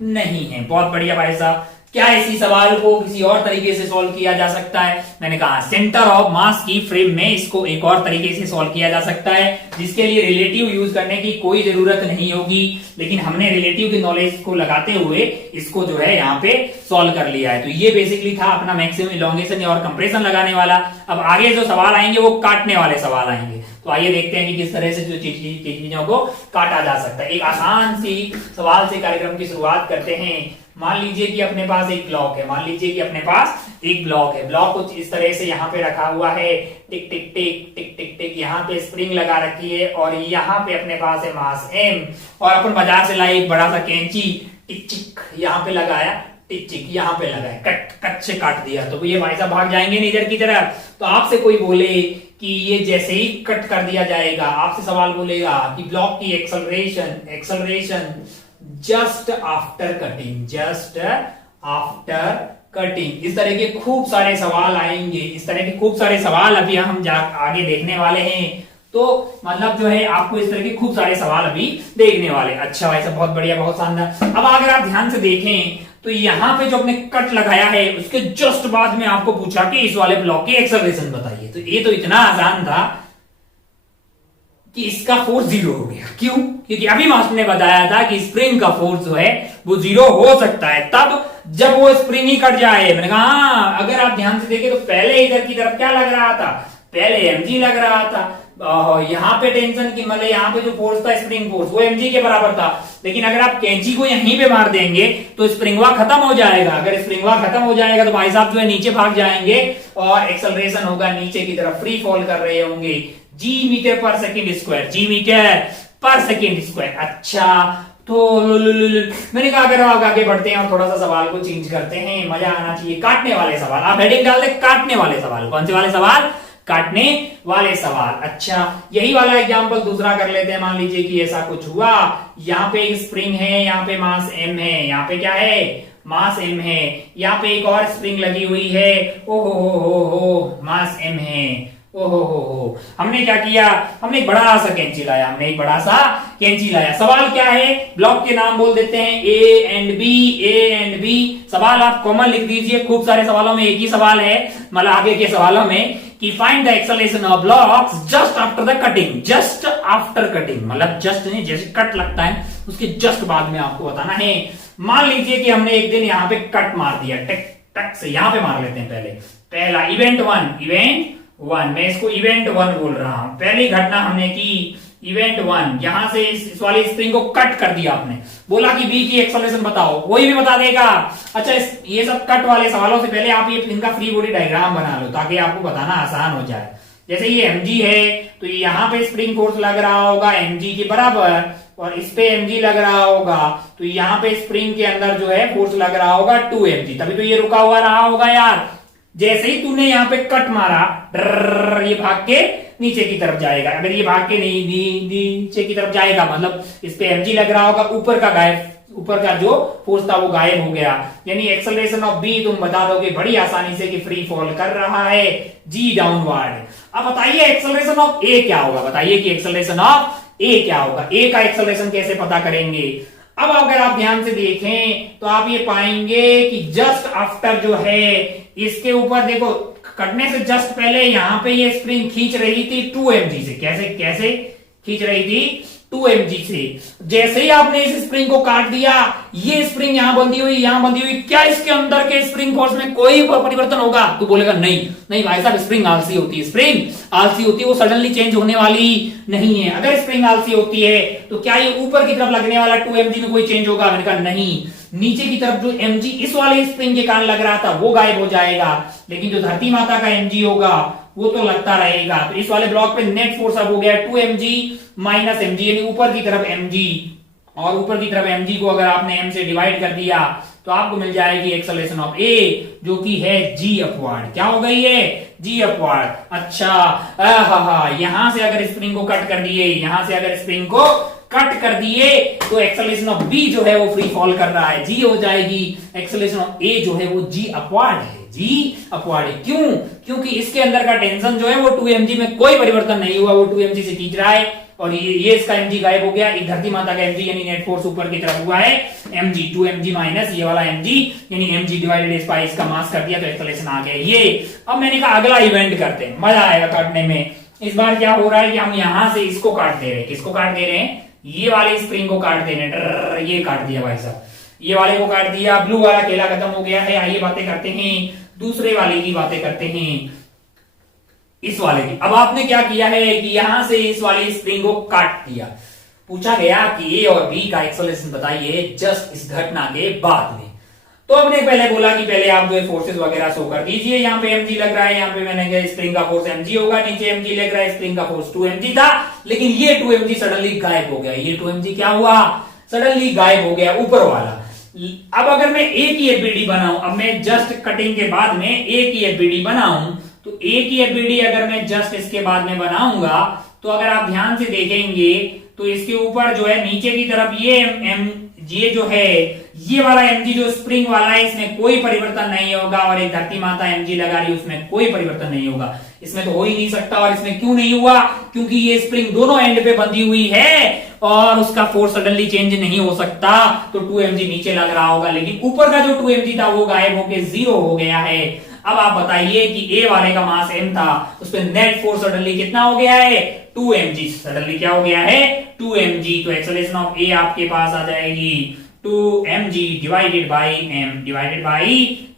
नहीं है। बहुत बढ़िया भाई साहब, क्या इसी सवाल को किसी और तरीके से सॉल्व किया जा सकता है, मैंने कहा सेंटर ऑफ मास की फ्रेम में इसको एक और तरीके से सॉल्व किया जा सकता है, जिसके लिए रिलेटिव यूज करने की कोई जरूरत नहीं होगी, लेकिन हमने रिलेटिव की नॉलेज को लगाते हुए इसको जो है यहाँ पे सॉल्व कर लिया है। तो ये बेसिकली था अपना मैक्सिमम इलोंगेशन और कंप्रेशन लगाने वाला। अब आगे जो सवाल आएंगे वो काटने वाले सवाल आएंगे, तो आइए देखते हैं कि किस तरह से जो चीजों को काटा जा सकता है। एक आसान सी सवाल से कार्यक्रम की शुरुआत करते हैं। मान लीजिए कि अपने पास एक ब्लॉक है, मान लीजिए कि अपने पास एक ब्लॉक है, ब्लॉक कुछ इस तरह से यहाँ पे रखा हुआ है, टिक टिक टिक टिक टिक टिक, यहाँ पे स्प्रिंग लगा रखी है, और यहाँ पे अपने पास है मास m, और अपन बाजार से लाए एक बड़ा सा कैंची, टिक चिक यहाँ पे लगाया, टिक चिक यहाँ पे लगाया, कट से काट दिया, तो ये भाई साहब भाग जाएंगे नहीं इधर की तरफ। तो आपसे कोई बोले कि ये जैसे ही कट कर दिया जाएगा, आपसे सवाल बोलेगा कि ब्लॉक की एक्सेलरेशन जस्ट आफ्टर कटिंग, इस तरह के खूब सारे सवाल आएंगे, इस तरह के खूब सारे सवाल अभी हम आगे देखने वाले हैं। तो मतलब जो है आपको इस तरह के खूब सारे सवाल अभी देखने वाले। अच्छा भाई साहब, बहुत बढ़िया, बहुत शानदार। अब अगर आप ध्यान से देखें तो यहाँ पे जो अपने कट लगाया है उसके जस्ट बाद में आपको पूछा कि इस वाले ब्लॉक की एक्सेलरेशन बताइए, तो ये तो इतना आसान था कि इसका फोर्स 0 हो गया। क्यों? क्योंकि अभी मास्टर ने बताया था कि स्प्रिंग का फोर्स जो है वो 0 हो सकता है तब जब वो स्प्रिंग ही कट जाए। मैंने कहा हाँ, अगर आप ध्यान से देखें तो पहले इधर की तरफ क्या लग रहा था, पहले mg लग रहा था, यहाँ पे टेंशन की मतलब यहाँ पे जो फोर्स था स्प्रिंग फोर्स वो mg के बराबर था, लेकिन अगर आप कैंची को यहीं पे मार देंगे तो स्प्रिंगवा खत्म हो जाएगा। अगर स्प्रिंगवा खत्म हो जाएगा तो भाई साहब जो है नीचे भाग जाएंगे और एक्सेलरेशन होगा नीचे की तरफ, फ्री फॉल कर रहे होंगे, जी मीटर पर सेकेंड स्क्वायर, जी मीटर पर सेकेंड स्क्वायर। अच्छा, तो मैंने कहा अगर आप आगे बढ़ते हैं और थोड़ा सा सवाल को चेंज करते हैं, मजा आना चाहिए। काटने वाले सवाल, आप हेडिंग डाल दे काटने वाले सवाल। कौन से वाले सवाल? काटने वाले सवाल। अच्छा, यही वाला एग्जांपल दूसरा कर लेते हैं। मान लीजिए कि ऐसा कुछ हुआ, यहाँ पे एक स्प्रिंग है, यहाँ पे मास m है, यहाँ पे क्या है? मास m है। यहाँ पे एक और स्प्रिंग लगी हुई है, ओ हो मास m है, ओ हो। हमने क्या किया? हमने एक बड़ा सा कैंची लाया, हमने एक बड़ा सा कैंची लाया। सवाल क्या है? ब्लॉक के नाम बोल देते हैं ए एंड बी। सवाल आप कॉमन लिख दीजिए। खूब सारे सवालों में एक ही सवाल है, मतलब आगे के सवालों में, कि find the acceleration of blocks just after the cutting. Just after cutting मतलब जस्ट नहीं, जैसे कट लगता है उसके जस्ट बाद में आपको बताना है। मान लीजिए कि हमने एक दिन यहाँ पे कट मार दिया, टक टक से। यहाँ पे मार लेते हैं पहले। पहला इवेंट वन, मैं इसको इवेंट 1 बोल रहा हूं। पहली घटना हमने की इवेंट 1, यहां से इस वाली स्प्रिंग को कट कर दिया आपने। बोला कि बी की एक्सेलरेशन बताओ, कोई भी बता देगा। अच्छा, ये सब कट वाले सवालों से पहले आप ये इनका फ्री बॉडी डायग्राम बना लो, ताकि आपको बताना आसान हो जाए। जैसे ये mg है, तो यहाँ पे स्प्रिंग फोर्स लग रहा होगा mg के बराबर, और इस पे mg लग रहा होगा, तो यहाँ पे स्प्रिंग के अंदर जो है फोर्स लग रहा होगा 2mg। तभी तो ये रुका हुआ रहा होगा यार। जैसे ही तूने यहाँ पे कट मारा, ये भाग के नीचे की तरफ जाएगा। अगर ये भाग के नीचे की तरफ जाएगा, मतलब इस पे mg लग रहा होगा, ऊपर का जो फोर्स था वो गायब हो गया। यानी एक्सेलरेशन ऑफ बी तुम बता दोगे बड़ी आसानी से कि फ्री फॉल कर रहा है, जी डाउनवर्ड। अब बताइए एक्सेलरेशन ऑफ ए क्या होगा? बताइए कि एक्सेलरेशन ऑफ ए क्या होगा? ए का एक्सेलरेशन कैसे पता करेंगे? अब अगर आप ध्यान से देखें तो आप ये पाएंगे कि जस्ट आफ्टर जो है, इसके ऊपर देखो, कटने से जस्ट पहले यहां पे ये स्प्रिंग खींच रही थी 2mg से। कैसे खींच रही थी? 2mg से। जैसे ही आपने इस स्प्रिंग को काट दिया, ये स्प्रिंग यहां बंधी हुई, क्या इसके अंदर के स्प्रिंग फोर्स में कोई परिवर्तन होगा? तू बोलेगा नहीं भाई साहब, स्प्रिंग आलसी होती है, वो सडनली चेंज होने वाली नहीं है। अगर स्प्रिंग आलसी होती है तो क्या ये ऊपर की तरफ लगने वाला 2mg में कोई चेंज होगा? मैंने कहा नहीं। नीचे की तरफ जो mg इस वाले स्प्रिंग के कारण लग रहा था वो गायब हो जाएगा, लेकिन जो धरती माता का mg होगा वो तो लगता रहेगा। तो इस वाले ब्लॉक पे नेट फोर्स अब हो गया 2mg माइनस mg, यानी ऊपर की तरफ mg, और ऊपर की तरफ mg को अगर आपने m से डिवाइड कर दिया तो आपको मिल जाएगी एक्सेलरेशन ऑफ a, जो कि है g अपवर्ड। क्या हो गई है? g upward. अच्छा, यहां से अगर स्प्रिंग को कट कर दिए, तो एक्सेलरेशन ऑफ b जो है वो फ्री फॉल कर रहा है, g हो जाएगी। एक्सेलरेशन ऑफ a जो है वो g अपवर्ड है, क्यों? क्योंकि इसके अंदर का टेंशन जो है वो 2mg में कोई परिवर्तन नहीं हुआ, वो 2mg से खींच रहा है, और ये इसका mg गायब हो गया। एक धरती माता का mg यानी नेट फोर्स ऊपर की तरफ हुआ है mg, 2mg माइनस ये वाला mg, यानी mg डिवाइडेड बाय इसका मास कर दिया, तो एक्सेलरेशन आ गया ये। अब मैंने कहा अगला इवेंट करते हैं, मजा आएगा काटने में। इस बार क्या हो रहा है कि हम यहां से इसको काट दे रहे हैं। किसको काट दे रहे हैं? ये वाले स्प्रिंग को काट दे रहे हैं। ये काट दिया भाई साहब, ये वाले को काट दिया। ब्लू वाला खेला खत्म हो गया है। आइए बातें करते हैं दूसरे वाले की, बातें करते हैं इस वाले की। अब आपने क्या किया है कि यहां से इस वाली स्प्रिंग को काट दिया। पूछा गया कि ए और बी का एक्सेलरेशन बताइए जस्ट इस घटना के बाद में। तो हमने पहले बोला कि पहले आप जो फोर्सेस वगैरह शो कर दीजिए। यहाँ पे mg लग रहा है, यहाँ पे मैंने कहा स्प्रिंग का फोर्स mg होगा, नीचे mg लग रहा है, स्प्रिंग का फोर्स 2mg था, लेकिन ये 2mg सडनली गायब हो गया। ये 2mg क्या हुआ? सडनली गायब हो गया, ऊपर वाला। अब अगर मैं ए की एफबीडी बनाऊं, अब मैं जस्ट कटिंग के बाद में ए की एफबीडी बनाऊं, तो ए की एफबीडी अगर मैं जस्ट इसके बाद में बनाऊंगा, तो अगर आप ध्यान से देखेंगे तो इसके ऊपर जो है नीचे की तरफ ये जो है, ये वाला mg जो स्प्रिंग वाला है, इसमें कोई परिवर्तन नहीं होगा, और एक धरती माता mg लगा रही है उसमें कोई परिवर्तन नहीं होगा। इसमें तो हो ही नहीं सकता। और इसमें क्यों नहीं हुआ? क्योंकि ये स्प्रिंग दोनों एंड पे बंधी हुई है और उसका फोर्स सडनली चेंज नहीं हो सकता, तो 2mg नीचे लग रहा होगा, लेकिन ऊपर का जो 2mg था वो गायब होकर 0 हो गया है। अब आप बताइए कि ए वाले का मास m था, उस पर नेट फोर्स सडनली कितना हो गया है? 2mg। सडनली क्या हो गया है? 2mg। तो एक्सेलरेशन ऑफ ए आपके पास आ जाएगी 2mg डिवाइडेड बाई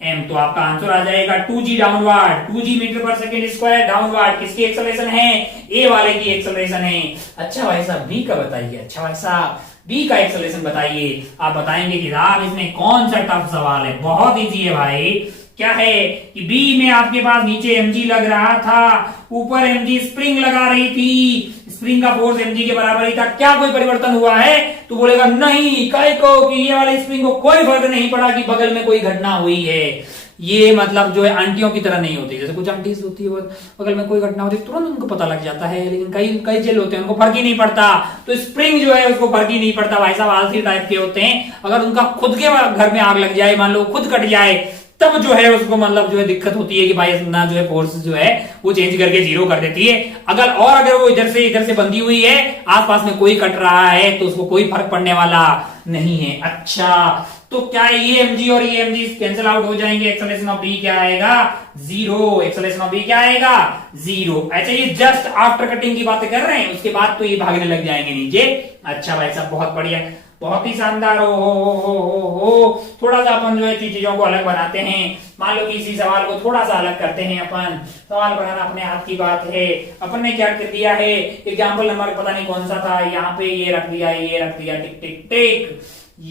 m, तो आपका आंसर आ जाएगा 2g downward, 2g metre per second square downward. किसकी एक्सेलरेशन है? ए वाले की एक्सेलरेशन है। अच्छा भाई साहब बी का बताइए। अच्छा भाई साहब बी का एक्सेलरेशन बताइए। आप बताएंगे कि साहब इसमें कौन सा टफ सवाल है? बहुत इजी है भाई, क्या है कि बी में आपके पास नीचे mg लग रहा था, ऊपर mg स्प्रिंग लगा रही थी, स्प्रिंग का फोर्स mg के बराबर ही था, क्या कोई परिवर्तन हुआ है? तो बोलेगा नहीं, कहे को कि ये वाले स्प्रिंग को कोई फर्क नहीं पड़ा कि बगल में कोई घटना हुई है। ये मतलब जो है आंटियों की तरह नहीं होती, जैसे कुछ आंटीज होती है बगल में कोई घटना होती है तुरंत उनको पता लग जाता है, लेकिन कई कई जेल होते हैं उनको फर्क ही नहीं पड़ता। तो स्प्रिंग जो है उसको फर्क ही नहीं पड़ता भाई साहब, आलसी टाइप के होते हैं। अगर उनका खुद के घर में आग लग जाए, मान लो खुद कट जाए, तब जो है उसको मतलब जो है दिक्कत होती है कि भाई ना जो है फोर्स जो है वो चेंज करके जीरो कर देती है। अगर वो इधर से बंधी हुई है, आसपास में कोई कट रहा है, तो उसको कोई फर्क पड़ने वाला नहीं है। अच्छा, तो क्या ये mg और ये mg कैंसिल आउट हो जाएंगे, एक्सेलरेशन ऑफ बी क्या आएगा? जीरो। एक्सेलरेशन ऑफ बी क्या आएगा? जीरो। अच्छा, ये जस्ट आफ्टर कटिंग की बातें कर रहे हैं, उसके बाद तो ये भागने लग जाएंगे नीचे। अच्छा भाई साहब, बहुत बढ़िया, बहुत ही शानदार। हो थोड़ा सा अपन जो है चीजों को अलग बनाते हैं। मान लो कि इसी सवाल को थोड़ा सा अलग करते हैं अपन। सवाल बनाना अपने हाथ की बात है। अपन ने क्या कर दिया है, एग्जाम्पल नंबर पता नहीं कौन सा था, यहाँ पे ये रख दिया, ये रख दिया, टिक टिक टिक।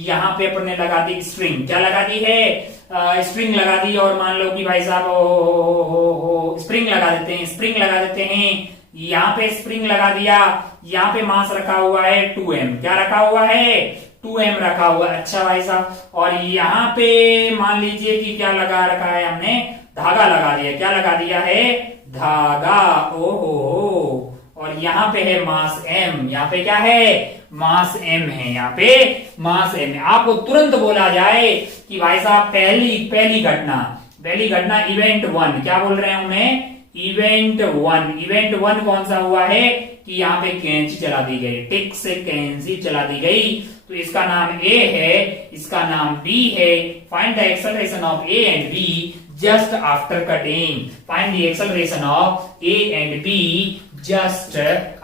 यहाँ पे अपन ने लगा दी स्ट्रिंग, क्या लगा दी है? स्ट्रिंग लगा दी। और मान लो कि भाई साहब स्प्रिंग लगा देते हैं, स्प्रिंग लगा देते हैं। यहाँ पे स्प्रिंग लगा दिया, यहाँ पे मास रखा हुआ है 2m, क्या रखा हुआ है? 2m रखा हुआ है। अच्छा भाई साहब, और यहाँ पे मान लीजिए कि क्या लगा रखा है हमने? धागा लगा दिया, क्या लगा दिया है? धागा। ओहो, और यहाँ पे है मास m, यहाँ पे क्या है? मास m है, यहाँ पे मास m है। आपको तुरंत बोला जाए कि भाई साहब पहली घटना इवेंट 1, क्या बोल रहे हूं मैं? इवेंट 1 कौन सा हुआ है कि यहाँ पे कैंची चला दी गई, टिक से कैंची चला दी गई, तो इसका नाम A है, इसका नाम B है। Find the acceleration of A and B just after cutting. Find the acceleration of A and B just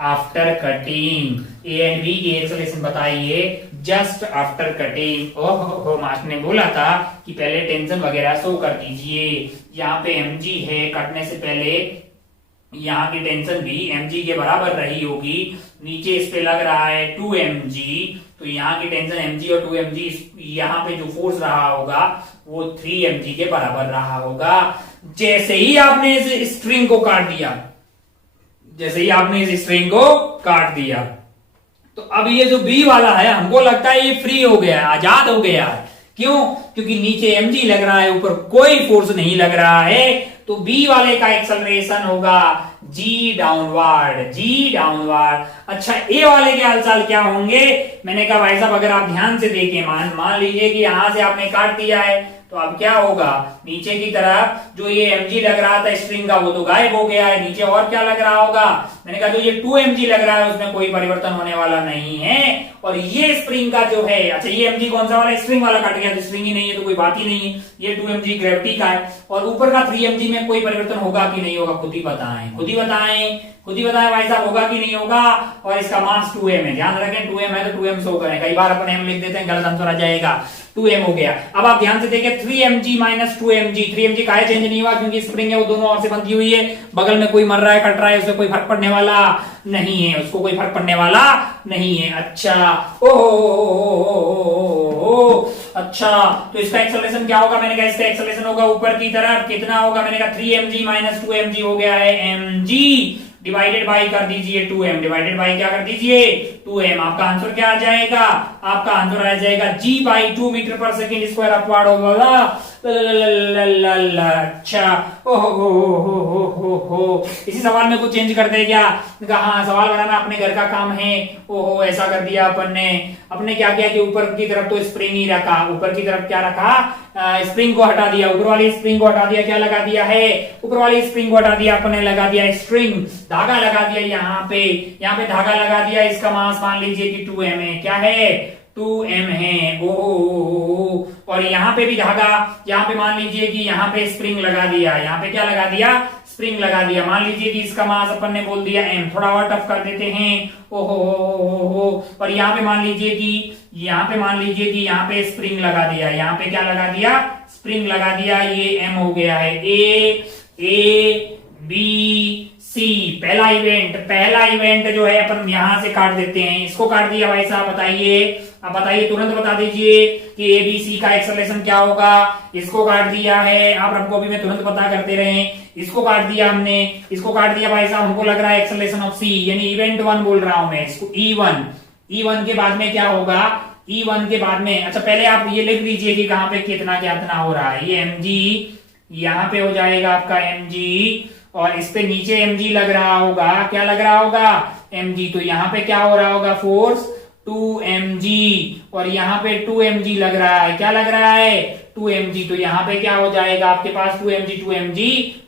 after cutting. A and B की एक्सेलरेशन बताइए just after cutting. ओहो, मास्टर ने बोला था कि पहले टेंशन वगैरह शो कर दीजिए। यहाँ पे mg है, कटने से पहले यहाँ की टेंशन भी mg के बराबर रही होगी। नीचे इस पे लग रहा है 2mg, तो यहाँ की टेंशन mg और 2mg, यहाँ पे जो फोर्स रहा होगा वो 3mg के बराबर रहा होगा। जैसे ही आपने इस स्ट्रिंग को काट दिया, तो अब ये जो बी वाला है, हमको लगता है ये फ्री हो गया, आजाद हो गया है। क्यों? क्योंकि नीचे mg लग रहा है, ऊपर कोई फोर्स नहीं लग रहा है, तो बी वाले का एक्सेलरेशन होगा g डाउनवर्ड। अच्छा, ए वाले के हालचाल क्या होंगे? मैंने कहा भाई साहब अगर आप ध्यान से देखें, मान लीजिए कि यहां से आपने काट दिया है, तो अब क्या होगा? नीचे की तरफ जो ये mg लग रहा था स्ट्रिंग का, वो तो गायब हो गया है। नीचे और क्या लग रहा होगा? मैंने कहा जो ये 2mg लग रहा है उसमें कोई परिवर्तन होने वाला नहीं है। और ये स्प्रिंग का जो है, अच्छा ये mg कौन सा वाला? स्प्रिंग वाला कट गया, तो स्प्रिंग ही नहीं है तो कोई बात ही नहीं है। ये 2mg ग्रेविटी का है। और ऊपर का 3mg में कोई परिवर्तन होगा कि नहीं होगा? खुद ही बताएं भाई साहब, होगा कि नहीं होगा? और इसका मास 2m है, ध्यान रखें 2m है तो 2m शो करें। कई बार अपन m लिख देते हैं, गलत आंसर आ जाएगा। 2m हो गया। अब आप ध्यान से देखें, 3mg माइनस 2mg, 3mg काहे चेंज नहीं हुआ? क्योंकि स्प्रिंग है वो दोनों ओर से बंधी हुई है, बगल में कोई मर रहा है, कट रहा है, उससे कोई फर्क पड़ने वाला नहीं है, उसको कोई फर्क पड़ने वाला नहीं है। अच्छा, अच्छा, तो इसका एक्सेलरेशन क्या होगा? मैंने कहा इसका एक्सेलरेशन होगा ऊपर की तरफ, कितना होगा? मैंने कहा 3mg माइनस 2mg हो गया है mg, डिवाइडेड बाई कर दीजिए 2m, डिवाइडेड बाई क्या कर दीजिए? 2m। आपका आंसर क्या आ जाएगा? आपका आंसर आ जाएगा g/2 metre per second square upward होगा। अच्छा, ओहो, इसी सवाल में कुछ चेंज कर दे क्या? हाँ, सवाल बनाना अपने घर का काम है। ओहो, ऐसा कर दिया अपन ने क्या किया कि ऊपर की तरफ तो स्प्रिंग ही रखा, ऊपर की तरफ क्या रखा? स्प्रिंग को हटा दिया, ऊपर वाली स्प्रिंग को हटा दिया, क्या लगा दिया है? ऊपर वाली स्प्रिंग को हटा दिया, अपने लगा दिया स्ट्रिंग, धागा लगा दिया यहाँ पे धागा लगा दिया। इसका मास मान लीजिए कि 2m है, क्या है? 2m है। ओ, और यहाँ पे भी धागा, यहाँ पे मान लीजिए कि यहाँ पे स्प्रिंग लगा दिया, यहाँ पे क्या लगा दिया? स्प्रिंग लगा दिया। मान लीजिए कि इसका मास अपन ने बोल दिया m, थोड़ा और टफ कर देते हैं। ओहो, और यहाँ पे मान लीजिए कि यहाँ पे स्प्रिंग लगा दिया, यहाँ पे क्या लगा दिया? स्प्रिंग लगा दिया, ये m हो गया है। A B C, पहला इवेंट जो है अपन यहां से काट देते हैं। इसको काट दिया भाई साहब, बताइए अब बताइए, तुरंत बता दीजिए कि ए बी सी का एक्सेलरेशन क्या होगा। इसको काट दिया है, आप रफ कॉपी में तुरंत पता करते रहे। इसको काट दिया हमने, इसको काट दिया भाई साहब, हमको लग रहा है एक्सेलरेशन ऑफ सी, यानी इवेंट 1 बोल रहा हूं मैं इसको, E1 के बाद में क्या होगा, E1 के बाद में, अच्छा पहले आप ये लिख लीजिए कि कहां पे कितना कितना हो रहा है। ये mg यहाँ पे हो जाएगा आपका mg, और इस पे नीचे mg लग रहा होगा, क्या लग रहा होगा, mg, तो यहाँ पे क्या हो रहा होगा, फोर्स 2mg, और यहाँ पे 2mg लग रहा है, क्या लग रहा है, 2mg, तो यहाँ पे क्या हो जाएगा आपके पास 2mg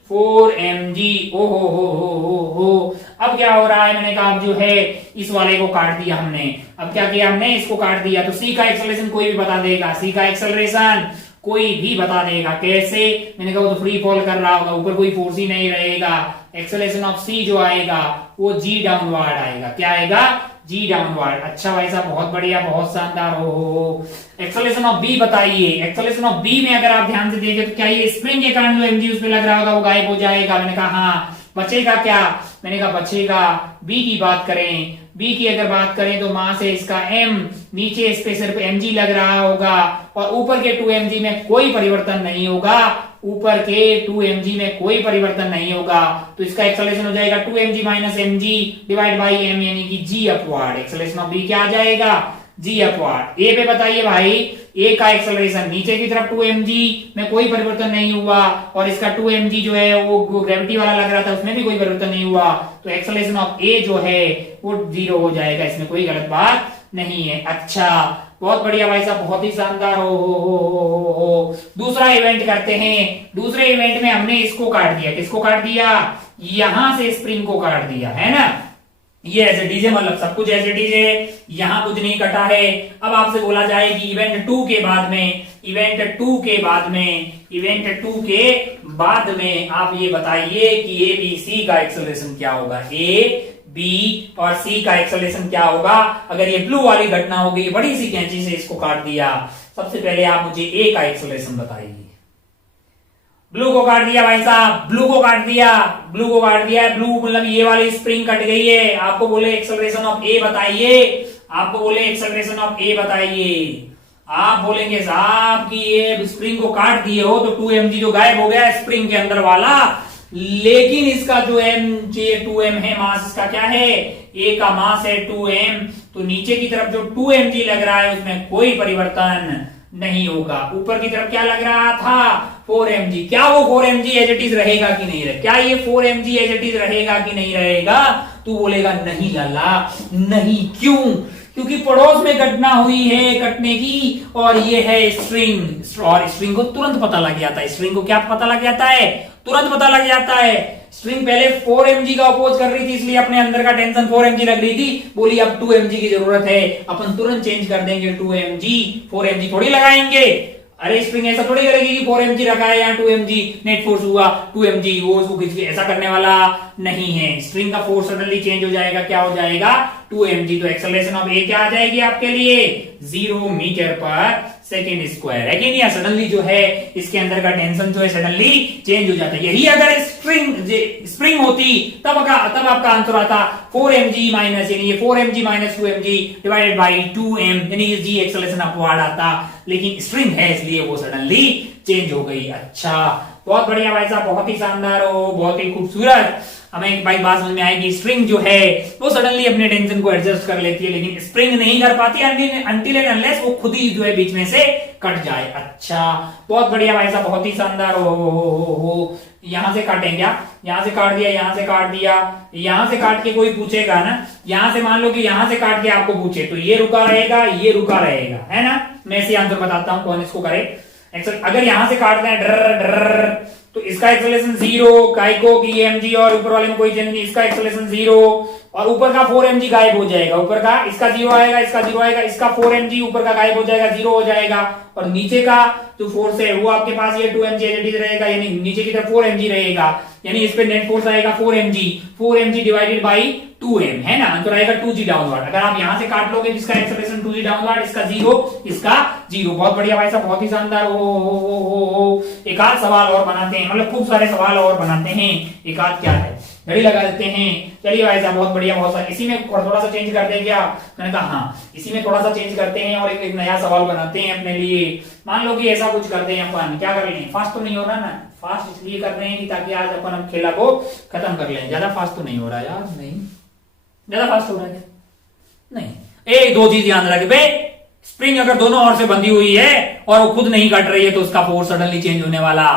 4mg। ओ हो। अब क्या हो रहा है, मैंने कहा अब जो है इस वाले को काट दिया हमने। अब क्या किया हमने, इसको काट दिया, तो सी का एक्सेलरेशन कोई भी बता देगा, सी का एक्सेलरेशन कोई भी बता देगा। कैसे, मैंने कहा वो तो फ्री फॉल कर रहा होगा, ऊपर कोई फोर्स ही नहीं रहेगा। एक्सेलरेशन ऑफ सी जो आएगा वो जी डाउनवर्ड आएगा, क्या आएगा, जी डाउनवर्ड। अच्छा भाई साहब, बहुत बढ़िया, बहुत शानदार। हो एक्सेलरेशन ऑफ बी बताइए। एक्सेलरेशन ऑफ बी में अगर आप ध्यान से देखें तो क्या ये स्प्रिंग के कारण जो एमजी उसमें लग रहा होगा वो गायब हो जाएगा। मैंने कहा हाँ, बचेगा क्या, मैंने कहा बचेगा बी की बात करें। बी की अगर बात करें तो मास है इसका m, नीचे इस पे सिर्फ mg लग रहा होगा, और ऊपर के 2mg में कोई परिवर्तन नहीं होगा, ऊपर के 2mg में कोई परिवर्तन नहीं होगा, तो इसका एक्सेलरेशन हो जाएगा 2mg minus mg divide by m, यानी कि g upward. Acceleration of B क्या आ जाएगा, g अपवर्ड। ए पे बताइए भाई, ए का एक्सेलरेशन नीचे की तरफ 2mg में कोई परिवर्तन नहीं हुआ, और इसका 2mg जो है वो ग्रेविटी वाला लग रहा था, उसमें भी कोई परिवर्तन नहीं हुआ, तो एक्सेलरेशन ऑफ ए जो है वो 0 हो जाएगा, इसमें कोई गलत बात नहीं है। अच्छा, बहुत बढ़िया भाई साहब, बहुत ही शानदार। हो दूसरा इवेंट करते हैं। दूसरे इवेंट में हमने इसको काट दिया, किसको काट दिया, यहां से स्प्रिंग को काट दिया, है ना, ये एज इट इज है, मतलब सब कुछ एज इट इज है, यहां कुछ नहीं कटा है। अब आपसे बोला जाए कि इवेंट 2 के बाद में, इवेंट 2 के बाद में, इवेंट 2 के बाद में आप ये बताइए कि ए बी सी का एक्सेलरेशन क्या होगा, ए बी और सी का एक्सेलरेशन क्या होगा। अगर ये ब्लू वाली घटना होगी, बड़ी सी कैंची से इसको काट दिया, सबसे पहले आप मुझे ए का एक्सेलरेशन बताइए। ब्लू को काट दिया भाई साहब, ब्लू को काट दिया, ब्लू को काट दिया, ब्लू मतलब ये वाली स्प्रिंग कट गई है। आपको बोले एक्सेलरेशन ऑफ ए बताइए, आपको बोले एक्सेलरेशन ऑफ ए बताइए, आप बोलेंगे साहब कि ये स्प्रिंग को काट दिए हो तो 2mg जो गायब हो गया स्प्रिंग के अंदर वाला, लेकिन इसका जो mg 2m है, मास इसका क्या है, ए का मास है 2m, तो नीचे की तरफ जो 2mg लग रहा है उसमें कोई परिवर्तन नहीं होगा। ऊपर की तरफ क्या लग रहा था, 4mg, क्या वो 4mg एज इट इज रहेगा कि नहीं रहेगा, क्या ये 4mg एज इट इज रहेगा कि नहीं रहेगा, तू बोलेगा नहीं लाला नहीं, क्यों, क्योंकि पड़ोस में घटना हुई है कटने की, और ये है स्ट्रिंग, और स्ट्रिंग को तुरंत पता लग जाता है, स्ट्रिंग को क्या पता लग जाता है, तुरंत पता लग जाता है। स्ट्रिंग पहले 4mg का अपोज कर रही थी, इसलिए अपने अंदर का टेंशन 4mg लग रही थी, बोली अब 2mg की जरूरत है, अपन तुरंत चेंज कर देंगे 2mg, 4mg थोड़ी लगाएंगे। अरे स्प्रिंग ऐसा थोड़ी करेगी कि 4mg रखा है यहाँ 2mg नेट फोर्स हुआ 2mg, वो उसको खींच के, ऐसा करने वाला नहीं है। स्प्रिंग का फोर्स सडनली चेंज हो जाएगा, क्या हो जाएगा 2mg, तो एक्सेलरेशन ऑफ ए क्या आ जाएगी आपके लिए 0 मीटर पर सेकेंड स्क्वायर, है कि नहीं। सडनली जो है इसके अंदर का टेंशन जो है सडनली चेंज हो जाता है। यही अगर स्प्रिंग होती तब आपका आंसर आता 4mg माइनस, यानी ये 4mg minus 2mg divided by 2m, यानी ये जी एक्सेलरेशन अपवर्ड आता, लेकिन स्ट्रिंग है इसलिए वो सडनली चेंज हो गई। अच्छा, बहुत बढ़िया भाई साहब, बहुत ही शानदार हो, बहुत ही खूबसूरत। हमें भाई बात समझ में आएगी, स्प्रिंग जो है वो सडनली अपने टेंशन को एडजस्ट कर लेती है, लेकिन स्प्रिंग नहीं कर पाती अनटिल एंड अनलेस वो खुद ही जो है बीच में से कट जाए। अच्छा, बहुत बढ़िया भाई साहब, बहुत ही शानदार। हो यहां से काटें क्या, यहां से काट दिया, यहां से काट दिया, यहां से काट के कोई पूछेगा ना, यहां से मान लो कि यहां से काट के आपको पूछे तो ये रुका रहेगा, ये रुका रहेगा, है ना। मैं इसे आंसर बताता हूं कौन इसको करे। अगर यहां से काटते हैं डर तो इसका एक्सेलरेशन 0, काय को की mg, और ऊपर वाले में कोई चेंज नहीं, इसका एक्सेलरेशन 0, और ऊपर का 4mg गायब हो जाएगा, ऊपर का इसका 0 आएगा, इसका 0 आएगा, इसका 4mg ऊपर का गायब हो जाएगा, 0 हो जाएगा, और नीचे का जो फोर्स है वो आपके पास ये 2mg एज इट इज रहेगा, यानी नीचे की तरफ 4mg रहेगा, यानी इस पे नेट फोर्स आएगा 4mg डिवाइडेड बाई 2m, है ना, आंसर आएगा 2g डाउनवर्ड। अगर आप यहां से काट लोगे जिसका एक्सेलरेशन 2g डाउनवर्ड, इसका 0, इसका 0। बहुत बढ़िया भाई साहब, बहुत ही शानदार। हो एक आध सवाल और बनाते हैं, मतलब खूब सारे सवाल और बनाते हैं। एक आध क्या है, घड़ी लगा देते हैं। चलिए भाई साहब बहुत बढ़िया, बहुत सारा। इसी में थोड़ा सा चेंज करते हैं क्या? मैंने कहा हाँ, इसी में थोड़ा सा चेंज करते हैं और एक नया सवाल बनाते हैं अपने लिए। मान लो कि ऐसा कुछ करते हैं अपन, क्या कर लें, फास्ट तो नहीं हो रहा ना, फास्ट इसलिए कर रहे हैं कि ताकि आज अपन हम खेला को खत्म कर लें। ज्यादा फास्ट तो नहीं हो रहा यार, नहीं ज्यादा फास्ट हो रहा है क्या? नहीं। एक दो चीज ध्यान रखे बे, स्प्रिंग अगर दोनों ओर से बंधी हुई है और वो खुद नहीं कट रही है तो उसका फोर्स सडनली चेंज होने वाला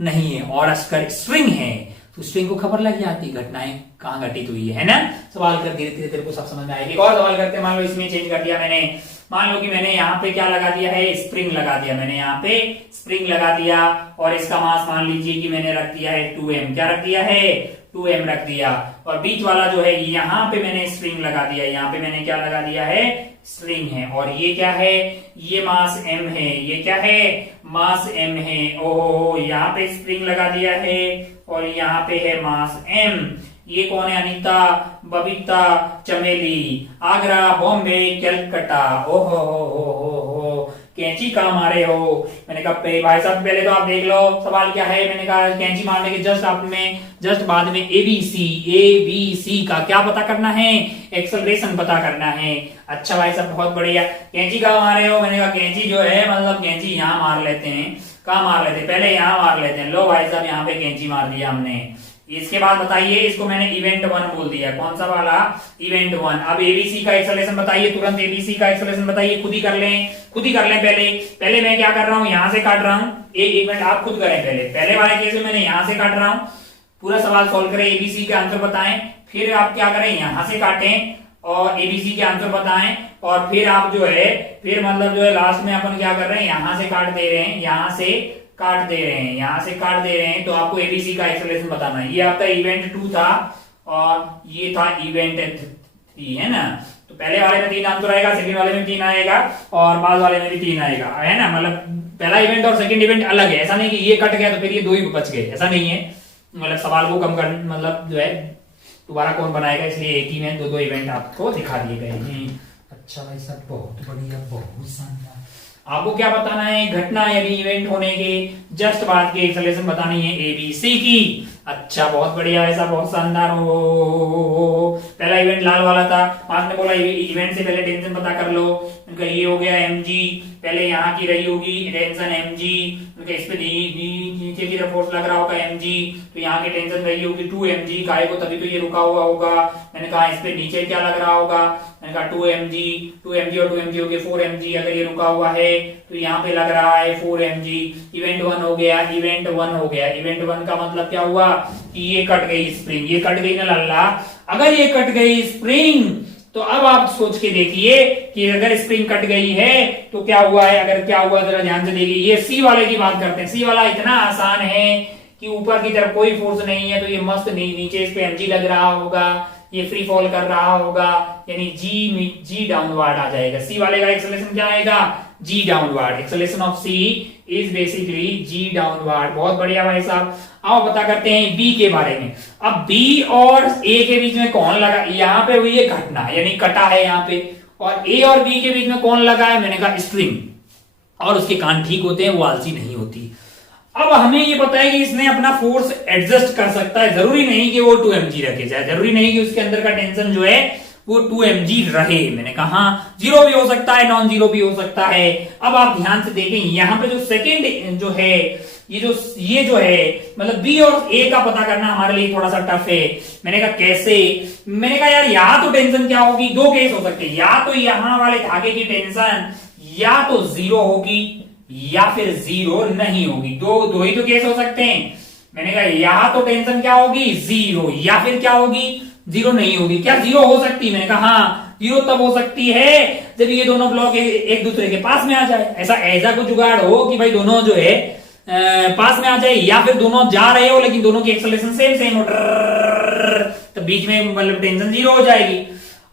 नहीं है। और अगर स्ट्रिंग है तो स्ट्रिंग को खबर लग जाती घटनाएं कहां घटित हुई है ना। सवाल कर धीरे धीरे तेरे को सब समझ में आएगी। एक और सवाल करते हैं। मान लो इसमें चेंज कर दिया मैंने, मान लो कि मैंने यहाँ पे क्या लगा दिया है, स्प्रिंग लगा दिया मैंने, यहाँ पे स्प्रिंग लगा दिया और इसका मास मान लीजिए कि मैंने रख दिया है 2m। क्या रख दिया है? 2m रख दिया। और बीच वाला जो है यहाँ पे मैंने स्प्रिंग लगा दिया, यहाँ पे मैंने क्या लगा दिया है, स्प्रिंग है। और ये क्या है, ये मास m है, ये क्या है, मास m है। ओहो, यहाँ पे स्प्रिंग लगा दिया है और यहाँ पे है मास m। ये कौन है? अनीता, बबीता, चमेली, आगरा, बॉम्बे, कलकत्ता। ओहो हो, कैंची कहाँ मारे हो? मैंने कहा भाई साहब पहले तो आप देख लो सवाल क्या है। मैंने कहा कैंची मारने के जस्ट बाद में एबीसी का क्या पता करना है, एक्सेलरेशन पता करना है। अच्छा भाई साहब बहुत बढ़िया। कैंची कहाँ मारे हो? मैंने कहा कैंची जो है मतलब कैंची यहाँ मार लेते हैं। कहाँ मार लेते हैं? पहले यहाँ मार लेते हैं। लो भाई साहब यहाँ पे कैंची मार दिया हमने। इसके बाद बताइए, इसको मैंने इवेंट 1 बोल दिया। कौन सा वाला? इवेंट 1। अब एबीसी का एक्सेलरेशन बताइए, तुरंत एबीसी का एक्सेलरेशन बताइए। खुद ही कर लें पहले मैं क्या कर रहा हूं, यहां से काट रहा हूं। एक मिनट आप खुद करें। पहले वाले केस में मैंने यहां से काट रहा हूं। पूरा सवाल सॉल्व करें, एबीसी का आंसर बताएं, फिर आप क्या करें, यहां से काटें और एबीसी के आंसर बताएं। और फिर आप जो है, फिर मतलब जो है लास्ट में अपन क्या कर रहे हैं, यहां से काट दे रहे हैं, यहां से काट दे रहे हैं। तो आपको एबीसी का एक्सेलरेशन बताना है। ये आपका इवेंट 2 था और ये था इवेंट 3, है ना। तो पहले वाले में 3 आंसर आएगा, सेकंड वाले में 3 आएगा और बाद वाले में भी 3 आएगा, है ना। मतलब पहला इवेंट और सेकंड इवेंट अलग है। ऐसा नहीं कि ये कट गया तो फिर ये 2 ही बच गए, ऐसा नहीं है। मतलब सवाल को कम कर, मतलब जो है दोबारा कौन बनाएगा, इसलिए एक ही में 2 इवेंट आपको दिखा दिए गए हैं। अच्छा भाई साहब बहुत बढ़िया, बहुत शानदार। आपको क्या बताना है, घटना यानी इवेंट होने के जस्ट बाद की एक्सेलरेशन बतानी है एबीसी की। अच्छा बहुत बढ़िया, ऐसा बहुत शानदार हो। पहला इवेंट लाल वाला था, आपने बोला इवेंट से पहले टेंशन पता कर लो। उनका ये हो गया mg, पहले यहाँ की रही होगी टेंशन mg, उनका इस पे नीचे की तरफ फोर्स लग रहा होगा mg, तो यहाँ की टेंशन रही होगी 2mg, काहे को तभी तो ये रुका हुआ होगा। मैंने कहा इस पे नीचे क्या लग रहा होगा, मैंने कहा 2mg और 2mg हो गए 4mg। अगर ये रुका हुआ है तो यहाँ पे लग रहा है 4mg। इवेंट 1 हो गया, इवेंट 1 का मतलब क्या हुआ कि ये कट गई स्प्रिंग, ये कट गई ना लल्ला। अगर ये कट गई स्प्रिंग तो अब आप सोच के देखिए कि अगर स्प्रिंग कट गई है तो क्या हुआ है। अगर क्या हुआ जरा ध्यान से देखिए। ये सी वाले की बात करते हैं। सी वाला इतना आसान है कि ऊपर की तरफ कोई फोर्स नहीं है तो ये मस्त नीचे इस पे mg लग रहा होगा, ये फ्री फॉल कर रहा होगा, यानी जी डाउनवर्ड आ जाएगा। सी वाले का एक्सेलरेशन क्या आएगा, g downward. Acceleration of C is basically g downward. बहुत बढ़िया भाई साहब। आओ पता करते हैं बी के बारे में। अब बी और ए के बीच में कौन लगा, यहाँ पे हुई है घटना यानी कटा है यहाँ पे, और ए और बी के बीच में कौन लगा है, मैंने कहा स्ट्रिंग। और उसके कान ठीक होते हैं, वो आलसी नहीं होती। अब हमें ये पता है कि इसने अपना फोर्स एडजस्ट कर सकता है। जरूरी नहीं कि वो 2mg रखे जाए, जरूरी नहीं कि उसके अंदर का टेंशन जो है वो 2mg रहे। मैंने कहा 0 भी हो सकता है, नॉन 0 भी हो सकता है। अब आप ध्यान से देखें, यहाँ पे जो सेकेंड जो है, ये जो है मतलब बी और ए का पता करना हमारे लिए थोड़ा सा टफ है। मैंने कहा कैसे, मैंने कहा यार यहाँ तो टेंशन क्या होगी, 2 केस हो सकते हैं। या तो यहाँ वाले धागे की टेंशन या तो 0 होगी या फिर 0 नहीं होगी। दो ही तो केस हो सकते हैं। मैंने कहा यहाँ तो टेंशन क्या होगी 0, या फिर क्या होगी 0 नहीं होगी। क्या 0 हो सकती है, मैंने कहा हाँ 0 तब हो सकती है जब ये दोनों ब्लॉक एक दूसरे के पास में आ जाए। ऐसा कुछ जुगाड़ हो कि भाई दोनों जो है पास में आ जाए, या फिर दोनों जा रहे हो लेकिन दोनों की एक्सेलरेशन सेम हो, तो बीच में मतलब टेंशन 0 हो जाएगी।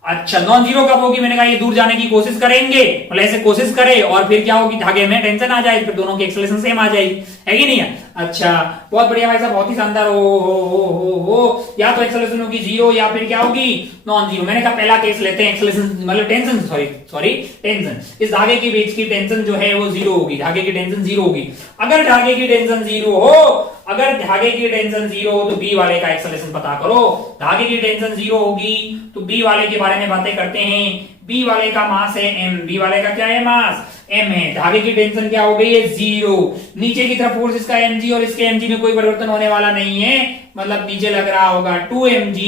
अच्छा नॉन 0 कब होगी, मैंने कहा ये दूर जाने की कोशिश करेंगे, मतलब ऐसे कोशिश करे और फिर क्या होगी धागे में टेंशन आ जाएगी, फिर दोनों की एक्सेलरेशन सेम आ जाएगी, है कि नहीं है। अच्छा बहुत बढ़िया भाई साहब, बहुत ही शानदार। हो या तो एक्सेलरेशन होगी जीरो या फिर क्या होगी नॉन जीरो। मैंने कहा पहला केस लेते हैं, एक्सेलरेशन मतलब टेंशन, सॉरी टेंशन, इस धागे के बीच की टेंशन जो है वो जीरो होगी, धागे की टेंशन जीरो होगी। अगर धागे की टेंशन जीरो हो, अगर धागे की टेंशन जीरो हो तो बी वाले का एक्सेलरेशन पता करो। धागे की टेंशन जीरो होगी तो बी वाले के बारे में बातें करते हैं। बी वाले का मास है एम, बी वाले का क्या है मास एम है। धागे की टेंशन क्या हो गई है जीरो। नीचे की तरफ फोर्स इसका mg और इसके mg में कोई परिवर्तन होने वाला नहीं है, मतलब नीचे लग रहा होगा 2mg,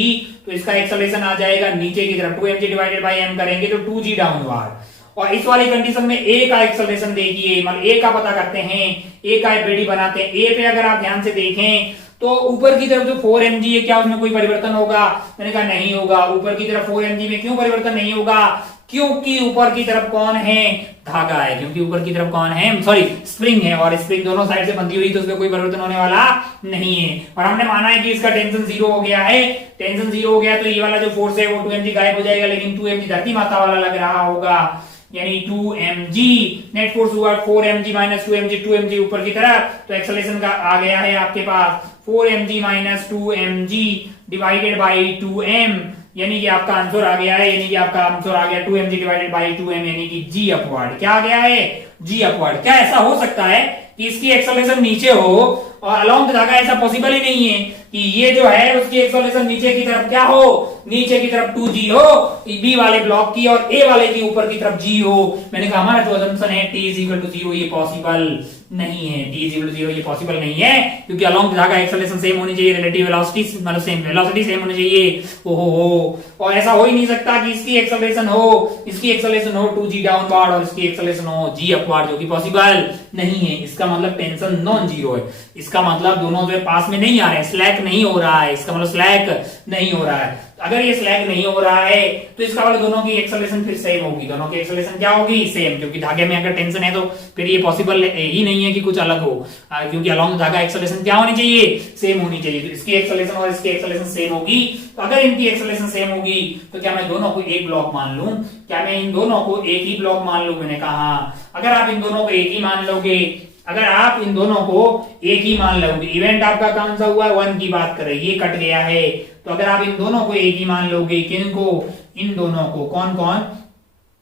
तो इसका एक्सेलरेशन आ जाएगा नीचे की तरफ 2mg डिवाइडेड बाय m करेंगे तो 2g डाउनवर्ड। और इस वाली कंडीशन में ए का एक्सेलरेशन देखिए, मतलब ए का पता करते हैं, ए का एफबीडी बनाते हैं। ए पे अगर आप ध्यान से देखें तो ऊपर की तरफ जो 4mg है क्या उसमें कोई परिवर्तन होगा? मैंने कहा नहीं होगा। ऊपर की तरफ 4mg में क्यों परिवर्तन नहीं होगा? क्योंकि ऊपर की तरफ कौन है? धागा है। क्योंकि ऊपर की तरफ कौन है? सॉरी स्प्रिंग है, और स्प्रिंग दोनों साइड से बंधी हुई तो उसमें कोई परिवर्तन होने वाला नहीं है। और हमने माना है कि इसका टेंशन जीरो हो गया है। टेंशन जीरो हो गया तो ये वाला जो फोर्स है वो 2mg गायब हो जाएगा, लेकिन 2mg धरती माता वाला लग रहा होगा, यानी 2mg। नेट फोर्स हुआ 4mg माइनस 2mg, 2mg ऊपर की तरफ, तो एक्सेलरेशन का आ गया है आपके पास 4mg minus 2mg divided by 2m, यानी कि आपका आंसर आ गया है, यानी कि आपका आंसर आ गया 2mg डिवाइडेड बाई 2m, यानी कि g अपवर्ड। क्या आ गया है? g upward. क्या ऐसा हो सकता है कि इसकी एक्सेलरेशन नीचे हो और अलोंग द धागा? ऐसा पॉसिबल ही नहीं है कि ये जो है उसकी एक्सेलरेशन नीचे की तरफ क्या हो, नीचे की तरफ 2g हो बी वाले ब्लॉक की, और ए वाले की ऊपर की तरफ g हो। मैंने कहा हमारा जो असम्पशन है t इज इक्वल टू 0, ये पॉसिबल नहीं है। t इज इक्वल टू 0 ये पॉसिबल नहीं है, क्योंकि अलोंग द धागा एक्सेलरेशन सेम होनी चाहिए, रिलेटिव वेलोसिटी मतलब सेम, वेलोसिटी सेम होनी चाहिए। ओहो, और ऐसा हो ही नहीं सकता कि इसकी एक्सेलरेशन हो 2g डाउनवर्ड और इसकी एक्सेलरेशन हो g अपवर्ड, जो कि पॉसिबल नहीं है। इसका मतलब टेंशन नॉन जीरो है, इसका मतलब दोनों जो पास में नहीं आ रहे हैं, स्लैक नहीं हो रहा है, इसका मतलब स्लैक नहीं हो रहा है। अगर ये स्लैग नहीं हो रहा है तो इसका वाले दोनों की एक्सेलरेशन फिर सेम होगी। दोनों की एक्सेलरेशन क्या होगी? सेम, क्योंकि धागे में अगर टेंशन है तो फिर ये पॉसिबल ही नहीं है कि कुछ अलग हो, क्योंकि अलोंग धागा एक्सेलरेशन क्या होनी चाहिए? सेम होनी चाहिए। तो इसकी एक्सेलरेशन और इसकी एक्सेलरेशन सेम होगी। तो अगर इनकी एक्सेलरेशन सेम होगी तो क्या मैं दोनों को एक ब्लॉक मान लूं? क्या मैं इन दोनों को एक ही ब्लॉक मान लूं? मैंने कहा अगर आप इन दोनों को एक ही मान लोगे, अगर आप इन दोनों को एक ही मान लोगे, इवेंट आपका कौन सा हुआ? 1 की बात करें, ये कट गया है। तो अगर आप इन दोनों को एक ही मान लोगे, किनको? इन दोनों को। कौन कौन?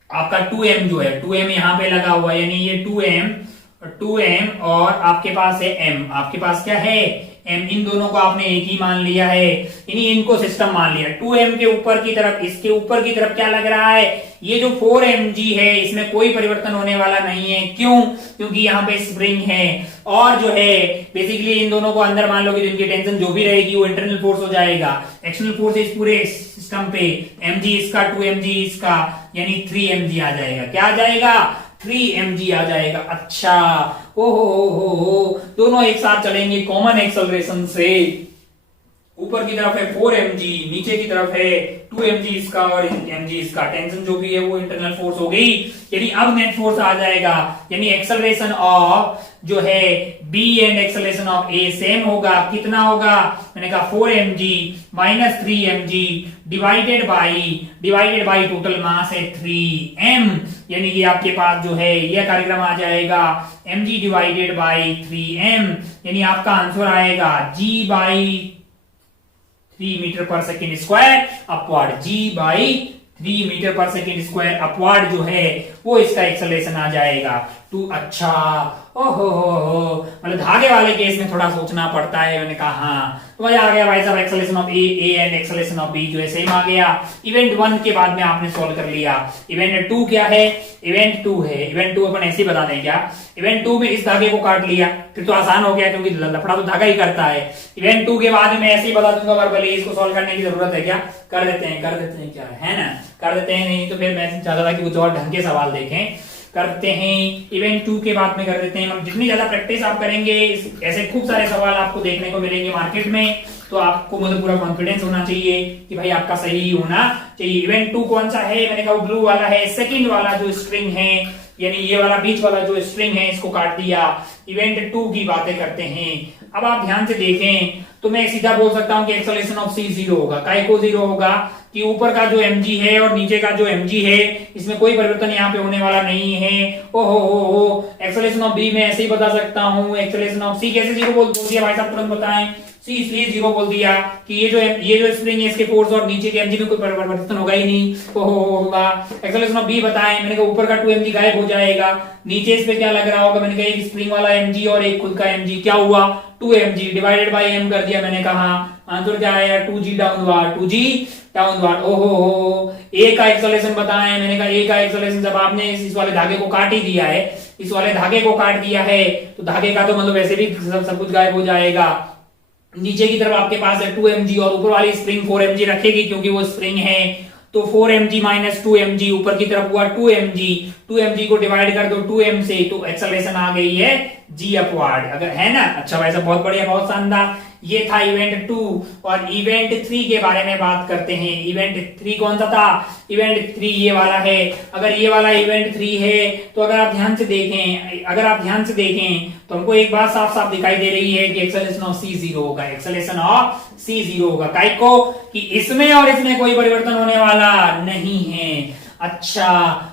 आपका 2m जो है, 2m यहां पे लगा हुआ है, यानी ये 2m और आपके पास है m, आपके पास क्या है? m। इन दोनों को आपने एक ही मान लिया है, यानी इनको सिस्टम मान लिया। 2m के ऊपर की तरफ, इसके ऊपर की तरफ क्या लग रहा है? ये जो 4mg है इसमें कोई परिवर्तन होने वाला नहीं है। क्यों? क्योंकि यहाँ पे स्प्रिंग है, और जो है बेसिकली इन दोनों को अंदर मान लोगे तो इनकी टेंशन जो भी रहेगी वो इंटरनल फोर्स हो जाएगा। एक्सटर्नल फोर्स इस पूरे सिस्टम पे mg इसका 2mg इसका, यानी 3mg आ जाएगा। क्या आ जाएगा? 3mg आ जाएगा। अच्छा, हो दोनों एक साथ चलेंगे कॉमन एक्सेलरेशन से। ऊपर की तरफ है 4mg, नीचे की तरफ है 2mg इसका और mg इसका। टेंशन जो भी है वो इंटरनल फोर्स हो गई, यानी अब नेट फोर्स आ जाएगा, यानी एक्सेलरेशन ऑफ जो है b and acceleration of a same होगा। कितना होगा? मैंने कहा 4mg minus 3mg divided by total mass है 3m, यानी कि आपके पास जो है यह कार्यक्रम आ जाएगा mg डिवाइडेड बाई 3m, यानी आपका आंसर आएगा g by 3 metre per second square upward. g by 3 metre per second square upward जो है वो इसका एक्सेलरेशन आ जाएगा। तो अच्छा, ओहो हो, मतलब धागे वाले केस में थोड़ा सोचना पड़ता है। मैंने कहा हाँ, तो मजा आ गया भाई साहब। Acceleration of A and acceleration of B जो है सेम आ गया। इवेंट 1 के बाद में आपने सॉल्व कर लिया। इवेंट 2 क्या है? इवेंट 2 है, इवेंट 2 अपन ऐसे ही बता दें क्या? इवेंट 2 में इस धागे को काट लिया, फिर तो आसान हो गया, क्योंकि लफड़ा तो धागा ही करता है। इवेंट 2 के बाद में ऐसे ही बता दूंगा, वर्बली इसको सॉल्व करने की जरूरत है क्या? कर देते हैं क्या है ना, कर देते हैं। नहीं तो फिर मैं चाहता था कि कुछ और ढंग के सवाल देखें, करते हैं। इवेंट 2 के बाद में कर देते हैं। जितनी ज्यादा प्रैक्टिस आप करेंगे ऐसे खूब सारे सवाल आपको देखने को मिलेंगे मार्केट में, तो आपको मतलब पूरा कॉन्फिडेंस होना चाहिए कि भाई आपका सही होना चाहिए। इवेंट 2 कौन सा है? मैंने कहा ब्लू वाला है। सेकंड वाला जो स्ट्रिंग है, यानी ये वाला बीच वाला जो स्ट्रिंग है, इसको काट दिया। इवेंट 2 की बातें करते हैं। अब आप ध्यान से देखें तो मैं सीधा बोल सकता हूं कि एक्सेलरेशन ऑफ सी 0 होगा। काय को 0 होगा कि ऊपर का जो mg है और नीचे का जो mg है इसमें कोई परिवर्तन यहाँ पे होने वाला नहीं है। ओहो एक्सेलरेशन ऑफ बी में ऐसे ही बता सकता हूँ। एक्सेलरेशन ऑफ सी कैसे 0 बोल दिया भाई साहब, तुरंत बताएं। सी इसलिए 0 बोल दिया कि ये जो स्प्रिंग है इसके फोर्स और नीचे के mg में कोई परिवर्तन होगा ही नहीं। ओहो होगा। एक्सेलरेशन ऑफ बी बताएं, मैंने कहा ऊपर का 2mg गायब हो जाएगा, नीचे इस पे क्या लग रहा होगा, मैंने कहा एक स्प्रिंग वाला mg और एक खुद का mg, क्या हुआ 2mg डिवाइडेड बाय m कर दिया। मैंने कहा आंसर क्या आया 2g डाउनवार्ड, 2g डाउनवार्ड। ओहो ए का एक्सेलरेशन बताएं, मैंने कहा ए का एक्सेलरेशन जब आपने इस वाले धागे को काट ही दिया है, इस वाले धागे को काट दिया है तो धागे का तो मतलब वैसे भी सब कुछ गायब हो जाएगा। नीचे की तरफ आपके पास है 2mg और ऊपर वाली स्प्रिंग 4mg रखेगी क्योंकि वो स्प्रिंग है, तो 4mg माइनस 2mg ऊपर की तरफ हुआ 2mg को डिवाइड कर दो 2m से तो एक्सेलरेशन आ गई है g अपवार्ड, अगर है ना। अच्छा भाई साहब बहुत बढ़िया, बहुत शानदार। ये था इवेंट 2 और इवेंट 3 के बारे में बात करते हैं। इवेंट 3 कौन सा था? इवेंट 3 ये वाला है। अगर ये वाला इवेंट 3 है तो अगर आप ध्यान से देखें तो हमको एक बात साफ साफ दिखाई दे रही है कि एक्सेलरेशन ऑफ सी 0 होगा। एक्सेलरेशन ऑफ सी 0 होगा काय को कि इसमें और इसमें कोई परिवर्तन होने वाला नहीं है। अच्छा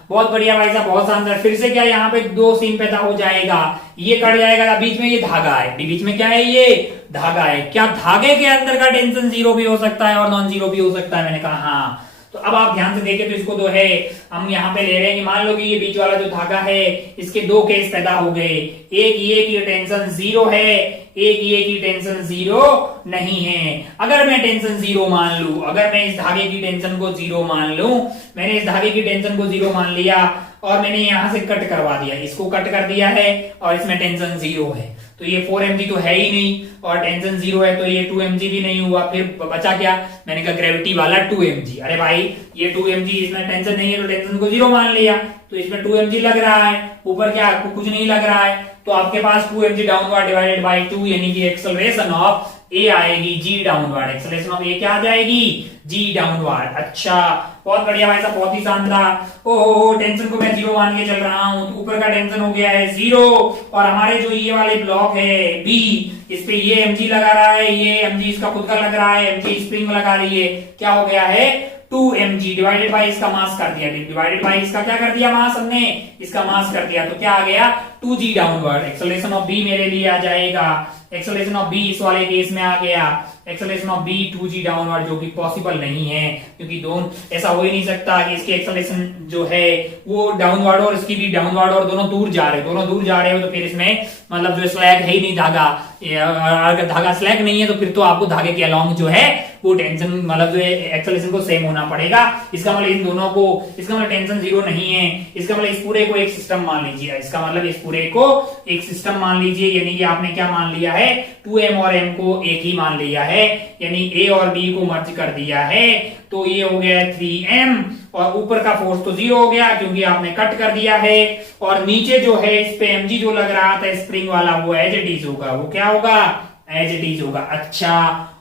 बहुत बढ़िया भाई साहब, बहुत शानदार। फिर से क्या यहाँ पे दो सीन पैदा हो जाएगा, ये कट जाएगा, बीच में ये धागा है, बीच में क्या है ये धागा है। क्या धागे के अंदर का टेंशन 0 भी हो सकता है और नॉन 0 भी हो सकता है? मैंने कहा हाँ। तो अब आप ध्यान से देखें तो इसको दो है हम यहाँ पे ले रहे हैं कि मान लो कि ये बीच वाला जो धागा है इसके दो केस पैदा हो गए, एक ये की टेंशन 0 है, एक ये की टेंशन 0 नहीं है। अगर मैं टेंशन 0 मान लू, अगर मैं इस धागे की टेंशन को 0 मान लू, मैंने इस धागे की टेंशन को 0 मान लिया और मैंने यहां से कट करवा दिया, इसको कट कर दिया है और इसमें टेंशन 0 है, तो ये 4mg तो है ही नहीं और टेंशन 0 है तो ये 2mg भी नहीं हुआ। फिर बचा क्या? मैंने कहा ग्रेविटी वाला 2mg। अरे भाई ये 2mg, इसमें टेंशन नहीं है तो टेंशन को 0 मान लिया, तो इसमें 2mg लग रहा है, ऊपर क्या कुछ नहीं लग रहा है, तो आपके पास 2mg डाउनवर्ड डिवाइडेड बाय 2 यानी कि एक्सेलरेशन ऑफ ए आएगी जी डाउनवर्ड। एक्सेलरेशन ऑफ ए क्या आ जाएगी? जी डाउनवर्ड। अच्छा बहुत बढ़िया भाई साहब, बहुत ही शानदार। ओहो टेंशन को मैं 0 मान के चल रहा हूं तो ऊपर का टेंशन हो गया है 0 और हमारे जो ये वाले ब्लॉक है बी, इस पे ये mg लगा रहा है, ये mg इसका खुद का लग रहा है, mg स्प्रिंग लगा रही है, क्या हो गया है 2mg डिवाइडेड बाय इसका मास कर दिया, डिवाइडेड बाय इसका क्या कर दिया मास, हमने इसका मास कर दिया, तो क्या आ गया 2g downward. Acceleration of B मेरे लिए आ जाएगा, एक्सेलरेशन ऑफ बी इस वाले केस में आ गया acceleration of B 2g downward, जो कि पॉसिबल नहीं है क्योंकि दोनों ऐसा हो ही नहीं सकता कि इसके एक्सेलरेशन जो है वो डाउनवर्ड और इसकी भी डाउनवर्ड और दोनों दूर जा रहे हो तो फिर इसमें मतलब जो स्लैग है ही नहीं धागा, अगर धागा स्लैग नहीं है तो फिर तो आपको धागे के अलोंग जो है वो टेंशन मतलब जो एक्सेलरेशन को सेम होना पड़ेगा। इसका मतलब इन दोनों को, इसका मतलब टेंशन 0 नहीं है, इसका मतलब इस पूरे को एक सिस्टम मान लीजिए, इसका मतलब इस पूरे को एक सिस्टम मान लीजिए, यानी कि आपने क्या मान लिया है 2m और m को एक ही मान लिया है, यानी a और b को मर्ज कर दिया है, तो ये हो गया 3m और ऊपर का फोर्स तो 0 हो गया क्योंकि आपने कट कर दिया है, और नीचे जो है इस पे mg जो लग रहा था स्प्रिंग वाला वो एज इट इज होगा, वो क्या होगा एज इट इज होगा। अच्छा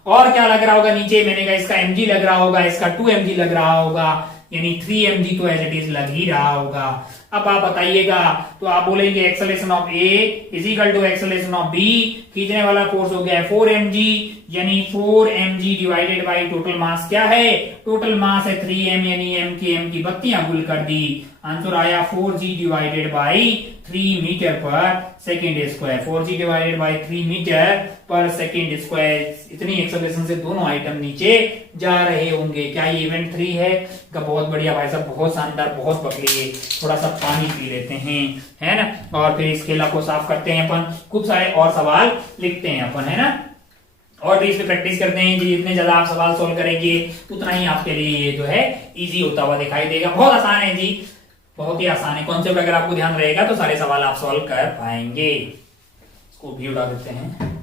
और क्या लग रहा होगा नीचे? मैंने कहा इसका mg लग रहा होगा, इसका 2mg लग रहा होगा, यानी 3mg तो एज इट इज लग ही रहा होगा। अब आप बताइएगा तो आप बोलेंगे acceleration of A is equal to acceleration of B, खींचने वाला फोर्स हो गया 4mg, यानी 4mg divided by total mass क्या है, टोटल मास है 3m, यानी m की बत्तियां गुल कर दी, आंसर आया 4g divided by 3 metre per second square, 4g divided by 3 metre per second square. इतनी एक्सेलरेशन से दोनों आइटम नीचे जा रहे होंगे। क्या ये इवेंट 3 है? का बहुत बढ़िया भाई साहब, बहुत शानदार, बहुत पकड़िए। थोड़ा सा पानी पी लेते हैं, है ना, और फिर इस खेला को साफ करते हैं अपन, खूब सारे और सवाल लिखते हैं अपन, है ना, और भी इस पे प्रैक्टिस करते हैं कि जितने ज्यादा आप सवाल सोल्व करेंगे उतना ही आपके लिए ये जो है इजी होता हुआ दिखाई देगा। बहुत आसान है जी, बहुत ही आसान है। कॉन्सेप्ट अगर आपको ध्यान रहेगा तो सारे सवाल आप सॉल्व कर पाएंगे। इसको भी उड़ा देते हैं।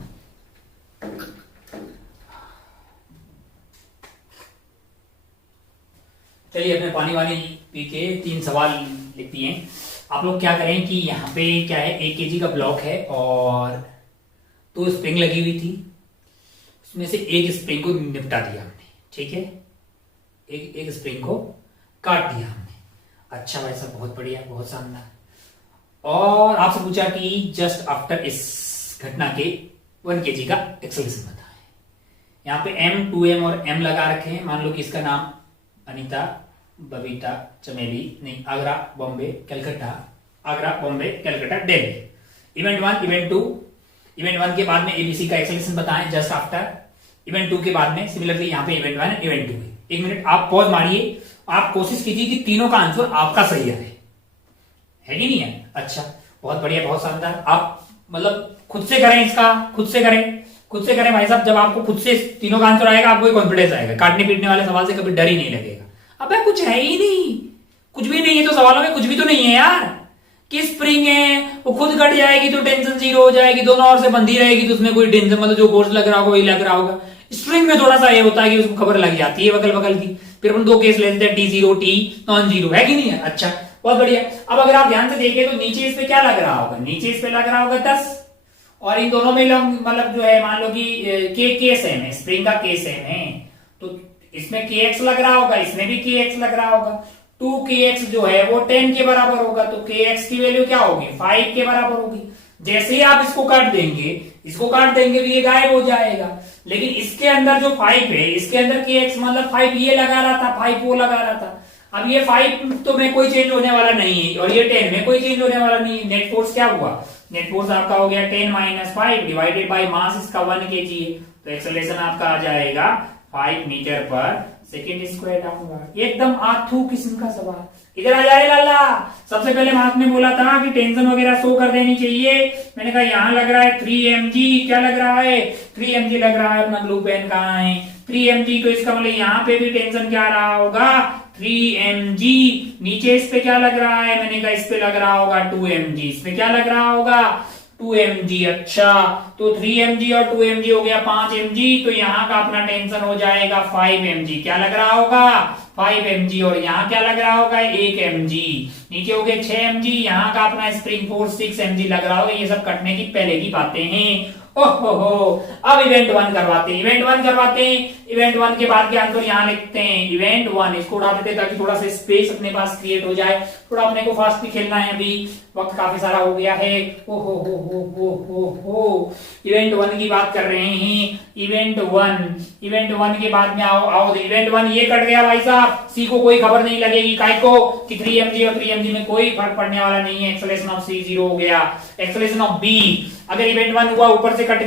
चलिए अपने पानी वानी पी के 3 सवाल लिख दिए। आप लोग क्या करें कि यहाँ पे क्या है 1 kg का ब्लॉक है और 2 स्प्रिंग लगी हुई थी, उसमें से एक स्प्रिंग को निपटा दिया हमने, ठीक है, एक स्प्रिंग को काट दिया हमने। अच्छा भाई साहब बहुत बढ़िया, बहुत शानदार। और आपसे पूछा कि जस्ट आफ्टर इस घटना के 1 kg का एक्सेलरेशन बताएं। यहाँ पे M, 2M और M लगा रखे हैं। मान लो कि इसका नाम अनीता, बबीता, चमेली, नहीं, Agra, Bombay, Calcutta, Agra, Bombay, Calcutta, Delhi. Event 1, event 2, event 1 के बाद में ABC का एक्सेलरेशन बताएं जस्ट आफ्टर। इवेंट 2 के बाद में सिमिलरली यहाँ पे इवेंट 1, इवेंट 2। एक मिनट आप पॉज मारिए, आप कोशिश कीजिए कि तीनों का आंसर आपका सही है कि नहीं है? अच्छा, बहुत बढ़िया, बहुत शानदार। आप मतलब खुद से करें, इसका खुद से करें भाई साहब। जब आपको खुद से तीनों का आंसर आएगा, आपको कॉन्फिडेंस आएगा, काटने पीटने वाले सवाल से कभी डर ही नहीं लगेगा। अबे कुछ है ही नहीं, कुछ भी नहीं है तो सवालों में कुछ भी तो नहीं है यार। कि स्प्रिंग है वो खुद कट जाएगी तो टेंशन जीरो हो जाएगी, दोनों ओर से बंधी रहेगी तो उसमें कोई टेंशन, मतलब जो फोर्स लग रहा होगा वही लग रहा होगा। स्ट्रिंग में थोड़ा सा ये होता है कि उसको खबर लग जाती है बगल बगल की। फिर अपन 2 केस लेते हैं, T0, T नॉन जीरो, है कि नहीं है? अच्छा, बहुत बढ़िया। अब अगर आप ध्यान से देखें तो नीचे इस पे क्या लग रहा होगा? नीचे इस पे लग रहा होगा 10, और इन दोनों में मतलब जो है, मान लो कि के सेम है, स्प्रिंग का के सेम है, तो इसमें kx लग रहा होगा, इसमें भी kx लग रहा होगा। 2kx जो है वो 10 के बराबर होगा, तो kx की वैल्यू क्या होगी? 5 के बराबर होगी। जैसे ही आप इसको काट देंगे तो ये गायब हो जाएगा। लेकिन इसके अंदर जो 5 है, इसके अंदर kx मतलब 5 ये लगा रहा था, 5 वो लगा रहा था। अब ये 5 तो में कोई चेंज होने वाला नहीं है, और ये 10 में कोई चेंज होने वाला नहीं है। नेट फोर्स क्या हुआ? नेट फोर्स आपका हो गया 10 - 5 डिवाइडेड बाय मास इसका 1 kg है, तो एक्सेलरेशन आपका आ जाएगा 5 metre per second square downward. एकदम आथू किस्म का सवाल। इधर आ जाए लाला। सबसे पहले मार्क ने बोला था कि टेंशन वगैरह शो कर देनी चाहिए। मैंने कहा यहाँ लग रहा है 3 mg, क्या लग रहा है? 3 mg लग रहा है। अपना ग्लू पेन कहाँ है? 3 mg, तो इसका मतलब यहाँ पे भी टेंशन क्या रहा होगा? 3 mg। नीचे इस पे क्या लग रहा है? मैंने कहा इस पे लग रहा होगा 2 mg। इस पे क्या लग रहा होगा? 2 mg। अच्छा, तो 3 mg और 2 mg हो गया 5 mg, तो यहाँ का अपना टेंशन हो जाएगा 5 mg। क्या लग रहा होगा? 5 mg। और यहाँ क्या लग रहा होगा? 1 mg। नीचे हो गए 6 mg। यहाँ का अपना स्प्रिंग फोर्स 6 mg लग रहा होगा। ये सब कटने की पहले की बातें हैं। ओहो, अब इवेंट 1 करवाते हैं। इवेंट 1 के बाद के आंसर यहाँ लिखते हैं। इवेंट 1 इसको उड़ा देते ताकि थोड़ा सा स्पेस अपने पास क्रिएट हो जाए। थोड़ा अपने को फास्ट भी खेलना है, अभी वक्त काफी सारा हो गया है। ओहो हो। इवेंट 1 की बात कर रहे हैं। इवेंट 1 के बाद में आओ इवेंट 1 ये कट गया भाई साहब। सी को कोई खबर नहीं लगेगी, काय को कि 3 mg और 3 mg में कोई फर्क पड़ने वाला नहीं है। एक्सेलरेशन ऑफ C 0 हो गया। एक्सेलरेशन ऑफ B, अगर इवेंट 1 हुआ ऊपर से कट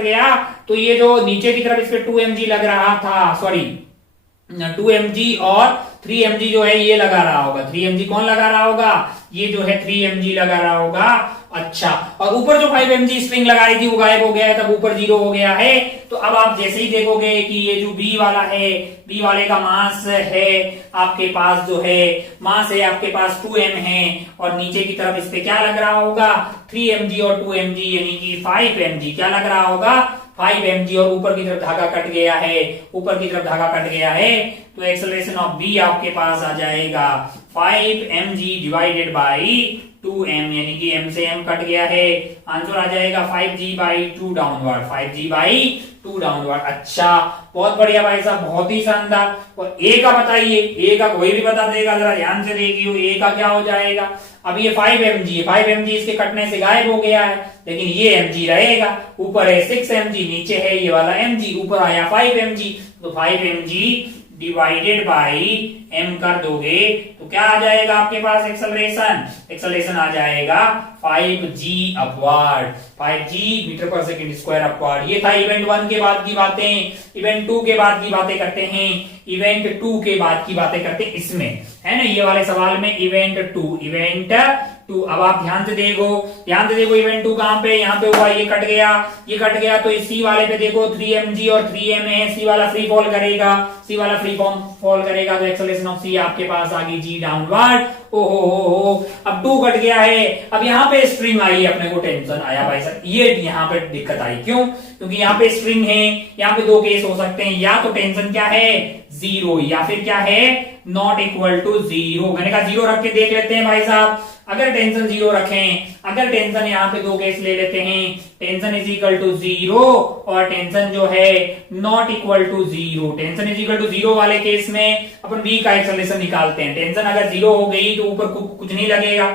गया तो ये जो नीचे की तरफ इस पे 2 mg लग रहा था, सॉरी 2 mg और 3 mg जो है ये लगा रहा होगा। 3 mg कौन लगा रहा होगा? ये जो है 3 mg लगा रहा होगा। अच्छा, और ऊपर जो 5 mg स्ट्रिंग लगाई थी वो गायब हो गया है, तब ऊपर 0 हो गया है। तो अब आप जैसे ही देखोगे कि ये जो B वाला है, B वाले का मास है आपके पास, जो है मास है आपके पास 2m है, और नीचे की तरफ इस पे क्या लग रहा होगा? 3 mg और 2 mg यानी कि 5 mg। क्या लग रहा होगा? 5 mg। और ऊपर की तरफ धागा कट गया है, तो एक्सेलरेशन ऑफ B आपके पास आ जाएगा 5 mg डिवाइडेड बाई 2m, यानी कि m से m कट गया है। आंसर आ जाएगा 5g/2 डाउनवर्ड, 5g/2 डाउनवर्ड। अच्छा, बहुत बढ़िया भाई साहब, बहुत ही शानदार। और ए का बताइए, ए का कोई भी बता देगा, जरा ध्यान से देखियो। ए का क्या हो जाएगा? अब ये 5 mg है, 5 mg इसके कटने से गायब हो गया है, लेकिन ये mg रहेगा। ऊपर है 6 mg, नीचे है ये वाला mg, ऊपर आया 5 mg, तो 5 mg डिवाइडेड बाई m कर दोगे तो क्या आ जाएगा आपके पास? एक्सेलरेशन आ जाएगा 5g अपवर्ड, 5g मीटर पर सेकंड स्क्वायर अपवर्ड। ये था इवेंट 1 के बाद की बातें। इवेंट 2 के बाद की बातें करते हैं। इवेंट 2 के बाद की बातें करते हैं, इसमें है ना, ये वाले सवाल में इवेंट 2। अब आप ध्यान से देखो इवेंट 2 कहां पे? यहाँ पे हुआ, ये कट गया तो इस C वाले पे देखो 3 mg और 3 m है। C वाला फ्री फॉल करेगा, तो एक्सेलरेशन ऑफ C आपके पास आ गई G डाउनवर्ड। ओहो, अब 2 कट गया है। अब यहाँ पे स्ट्रिंग आई, अपने को टेंशन आया भाई साहब, ये यहाँ पे दिक्कत आई। क्यों? क्योंकि यहाँ पे स्ट्रिंग है। यहाँ पे 2 केस हो सकते हैं, या तो टेंशन क्या है? 0, या फिर क्या है? Not equal to 0। मैंने कहा 0 रख के देख लेते हैं भाई साहब। अगर टेंशन 0 रखें, अगर टेंशन यहाँ पे 2 केस ले लेते हैं, टेंशन इज इक्वल टू 0 और टेंशन जो है not equal to 0। Tension is equal to 0 वाले केस में अपन B का एक्सेलरेशन निकालते हैं। टेंशन अगर 0 हो गई तो ऊपर कुछ नहीं लगेगा,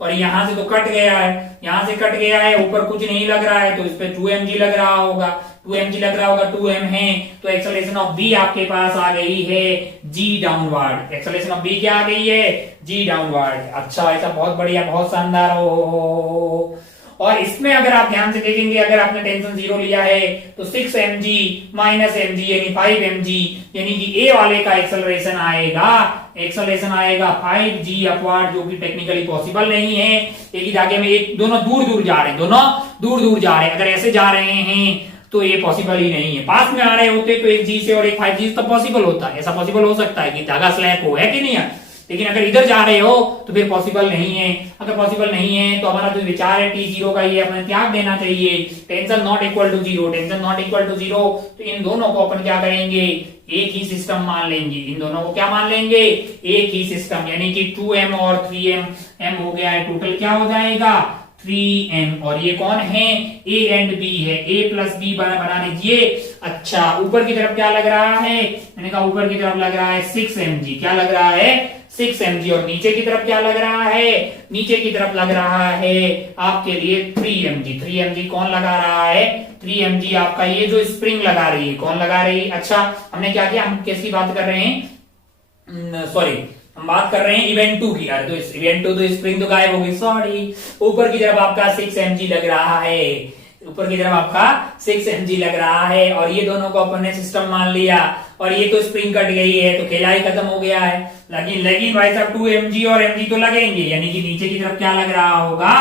और यहां से तो कट गया है, यहां से कट गया है, ऊपर कुछ नहीं लग रहा है तो इस पे 2mg लग रहा होगा, 2mg लग रहा होगा, 2m है तो एक्सेलरेशन ऑफ b आपके पास आ गई है g downward. Acceleration of b क्या आ गई है? g downward. अच्छा, ऐसा बहुत बढ़िया, बहुत शानदार हो। और इसमें अगर आप ध्यान से देखेंगे, अगर आपने टेंशन 0 लिया है तो 6mg माइनस mg यानी 5mg, यानी कि ए वाले का एक्सेलरेशन आएगा 5g अपवर्ड, जो कि टेक्निकली पॉसिबल नहीं है। एक ही धागे में एक दोनों दूर दूर जा रहे हैं, दोनों दूर दूर जा रहे हैं। अगर ऐसे जा रहे हैं तो ये पॉसिबल ही नहीं है। पास में आ रहे होते तो एक g से और एक 5g तब पॉसिबल होता है। ऐसा पॉसिबल हो सकता है कि धागा स्लैप हो, है कि नहीं है? लेकिन अगर इधर जा रहे हो तो फिर पॉसिबल नहीं है। अगर पॉसिबल नहीं है तो हमारा जो विचार है t0 का, ये अपने त्याग देना चाहिए। Tension not equal to 0, tension not equal to 0, तो इन दोनों को अपन क्या करेंगे? एक ही सिस्टम मान लेंगे। इन दोनों को क्या मान लेंगे? एक ही सिस्टम, यानी कि 2m और 3m, m हो गया है टोटल, क्या हो जाएगा? 3m। और ये कौन है? a एंड b है, a प्लस b बना लीजिए। अच्छा, ऊपर की तरफ क्या लग रहा है? मैंने कहा ऊपर की तरफ लग रहा है 6mg। क्या लग रहा है? 6mg। और नीचे की तरफ क्या लग रहा है? नीचे की तरफ लग रहा है आपके लिए 3mg। 3mg कौन लगा रहा है? 3mg आपका ये जो स्प्रिंग लगा रही है, कौन लगा रही है? अच्छा, हमने क्या किया? हम किसकी बात कर रहे हैं? सॉरी, हम बात कर रहे हैं इवेंट 2 की। यार तो इवेंट 2 तो स्प्रिंग तो गायब हो गई, सॉरी। ऊपर की तरफ आपका 6mg लग रहा है, ऊपर की तरफ आपका 6mg लग रहा है। और ये दोनों को अपन ने सिस्टम मान लिया, और ये तो स्प्रिंग कट गई है तो खेला ही खत्म हो गया है। लेकिन भाई साहब 2mg और mg तो लगेंगे, यानी कि नीचे की तरफ क्या लग रहा होगा?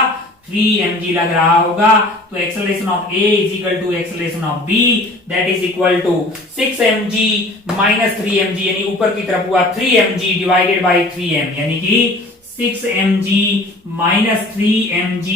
3mg लग रहा होगा। तो acceleration of a is equal to acceleration of b, that is equal to 6mg minus 3mg, यानी ऊपर की तरफ हुआ 3mg डिवाइडेड बाई 3m, यानी कि 6mg minus 3mg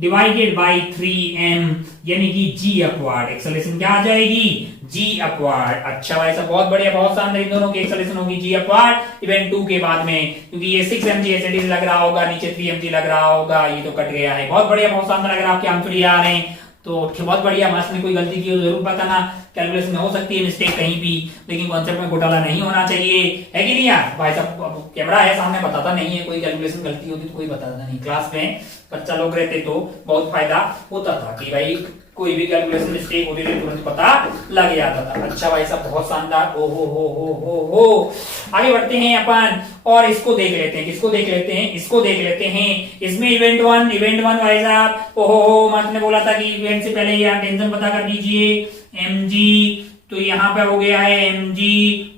divided by 3m, यानी कि g अपवर्ड। एक्सेलरेशन क्या आ जाएगी? g upward. अच्छा भाई साहब, बहुत बढ़िया, बहुत शानदार। इन दोनों की एक्सेलरेशन होगी g अपवर्ड इवेंट 2 के बाद में, क्योंकि ये 6mg एज इट इज लग रहा होगा, नीचे 3mg लग रहा होगा, ये तो कट गया है। बहुत बढ़िया, बहुत शानदार। अगर आपके आंसर ये आ रहे हैं तो बहुत बढ़िया। मास्टर ने कोई गलती की हो जरूर बताना। कैलकुलेशन में हो सकती है मिस्टेक कहीं भी, लेकिन कॉन्सेप्ट में घोटाला नहीं होना चाहिए, है कि नहीं यार? भाई साहब कैमरा है सामने, बताता नहीं है, कोई कैलकुलेशन गलती होती तो कोई बताता नहीं। क्लास में बच्चा लोग रहते तो बहुत फायदा होता था कि भाई कोई भी कैलकुलेशन मिस्टेक होती थी तुरंत पता लग जाता था। अच्छा भाई साहब, बहुत शानदार। ओ हो। आगे बढ़ते हैं अपन और इसको देख लेते हैं। किसको देख लेते हैं? इसको देख लेते हैं। इसमें इवेंट वन भाई साहब, ओहो, मास्टर ने बोला था कि इवेंट से पहले यहाँ टेंशन पता कर दीजिए। mg, तो यहाँ पे हो गया है mg,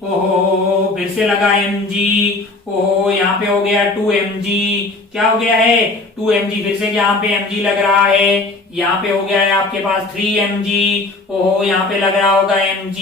ओहो, फिर से लगा mg, ओहो, यहाँ पे हो गया 2mg, क्या हो गया है? 2mg, फिर से यहाँ पे mg लग रहा है, यहाँ पे हो गया है आपके पास 3mg, ओहो, यहाँ पे लग रहा होगा mg,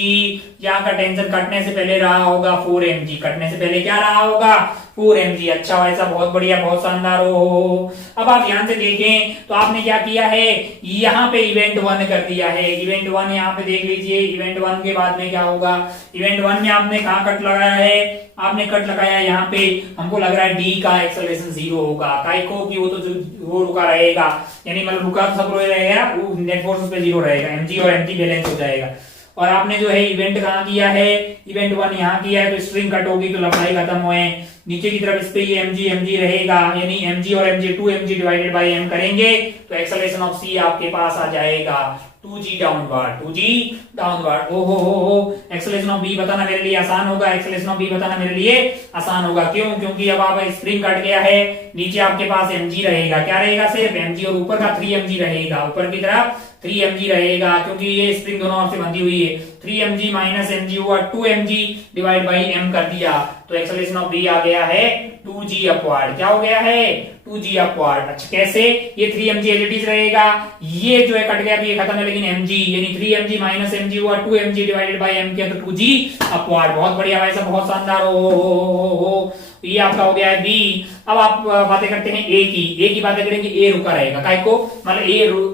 यहाँ का टेंशन कटने से पहले रहा होगा 4mg, कटने से पहले क्या रहा होगा? 4mg। अच्छा भाई साहब, बहुत बढ़िया, बहुत शानदार। हो अब आप ध्यान से देखें तो आपने क्या किया है? यहाँ पे इवेंट 1 कर दिया है। इवेंट 1 यहाँ पे देख लीजिए। इवेंट 1 के बाद में क्या होगा? इवेंट 1 में आपने कहाँ कट लगाया है? आपने कट लगाया यहाँ पे। हमको लग रहा है डी का एक्सेलरेशन 0 होगा, काहे को कि वो तो वो रुका रहेगा, यानी मतलब रुका सब रहेगा, वो नेट फोर्स पे 0 रहेगा, mg और mg बैलेंस हो जाएगा। और आपने जो है इवेंट कहाँ किया है? इवेंट 1 यहाँ किया है, तो स्ट्रिंग कट होगी तो लंबाई खत्म हुए। नीचे की तरफ इस पे ये mg रहेगा, यानी mg और mg 2mg divided by m करेंगे तो एक्सेलरेशन ऑफ c आपके पास आ जाएगा 2g डाउनवर्ड। ओहो, एक्सेलरेशन ऑफ b बताना मेरे लिए आसान होगा। एक्सेलरेशन ऑफ b बताना मेरे लिए आसान होगा। क्यों? क्योंकि अब आप स्प्रिंग कट गया है, नीचे आपके पास mg रहेगा, क्या रहेगा? सिर्फ mg, और ऊपर का 3mg रहेगा, ऊपर की तरफ 3mg रहेगा, क्योंकि ये स्प्रिंग दोनों ओर से बंधी हुई है। 3mg माइनस mg हुआ 2mg डिवाइड बाई m कर दिया, तो एक्सेलरेशन ऑफ b आ गया है 2g अपवर्ड। क्या हो गया है? 2g upward. अच्छा, कैसे? ये 3mg एज इट इज रहेगा, ये जो है कट गया, ये खत्म है, लेकिन mg यानी 3mg माइनस mg हुआ 2mg डिवाइडेड बाई m किया तो 2g अपवर्ड। बहुत बढ़िया भाई साहब, बहुत शानदार। हो ये आपका हो गया है बी। अब आप बातें करते हैं ए की बातें करेंगे। ए रुका रहेगा, काय को? मतलब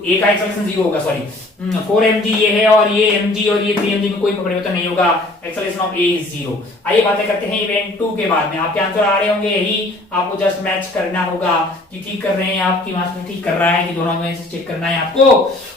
ए का एक्सेलरेशन 0 होगा, सॉरी 4mg ये है, और ये mg और ये 3mg में कोई परिवर्तन नहीं होगा। Acceleration of A is 0। आइए बातें करते हैं इवेंट 2 के बाद में। आपके आंसर आ रहे होंगे, यही आपको जस्ट मैच करना होगा कि ठीक कर रहे हैं आपकी मास्टर ठीक कर रहा है कि दोनों में से चेक करना है आपको।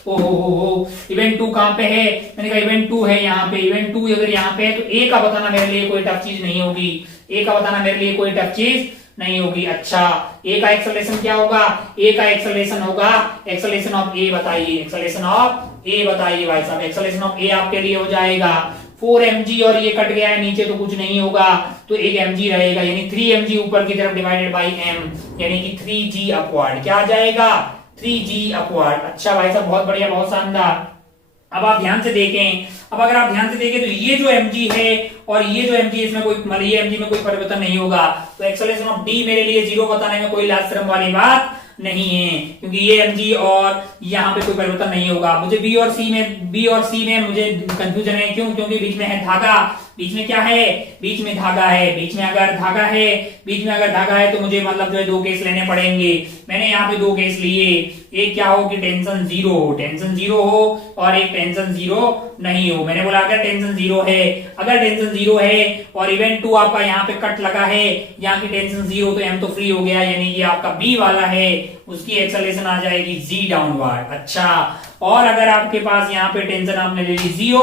ओहो, इवेंट 2 कहां पे है? मैंने कहा इवेंट 2 है यहाँ पे। इवेंट 2 अगर यहाँ पे है तो ए का बताना मेरे लिए कोई टफ चीज नहीं होगी। ए का बताना मेरे लिए कोई टफ चीज नहीं होगी। अच्छा, ए का एक्सेलरेशन क्या होगा? ए का एक्सेलरेशन होगा एक्सेलरेशन ऑफ ए, बताइए एक्सेलरेशन ऑफ ए बताइए भाई साहब। एक्सेलरेशन ऑफ ए आपके लिए हो जाएगा 4 mg और ये कट गया है नीचे तो कुछ नहीं होगा, तो एक mg रहेगा, यानी 3 mg ऊपर की तरफ डिवाइडेड बाई m, यानी कि 3g अपवर्ड। क्या आ जाएगा? 3g upward. अच्छा भाई साहब, बहुत बढ़िया, बहुत शानदार। अब आप ध्यान से देखें, अब अगर आप ध्यान से देखें तो ये जो mg है और ये जो mg, इसमें कोई मतलब ये mg में कोई परिवर्तन नहीं होगा, तो एक्सेलरेशन ऑफ d मेरे लिए 0 बताने में कोई लाज शर्म वाली बात नहीं है, क्योंकि ये mg और यहाँ पे कोई परिवर्तन नहीं होगा। मुझे b और c में मुझे कंफ्यूजन है, क्यों? क्योंकि बीच में है धागा, बीच में क्या है? बीच में धागा है। बीच में अगर धागा है तो मुझे मतलब जो है 2 केस लेने पड़ेंगे। मैंने यहाँ पे 2 केस लिए, एक क्या हो कि टेंशन जीरो हो और एक टेंशन जीरो नहीं हो। मैंने बोला अगर टेंशन जीरो है और इवेंट 2 आपका यहाँ पे कट लगा है, यहाँ की टेंशन जीरो, तो m तो फ्री हो गया, यानी कि आपका b वाला है उसकी एक्सेलरेशन आ जाएगी g डाउनवर्ड। अच्छा, और अगर आपके पास यहाँ पे टेंशन आपने ले ली 0,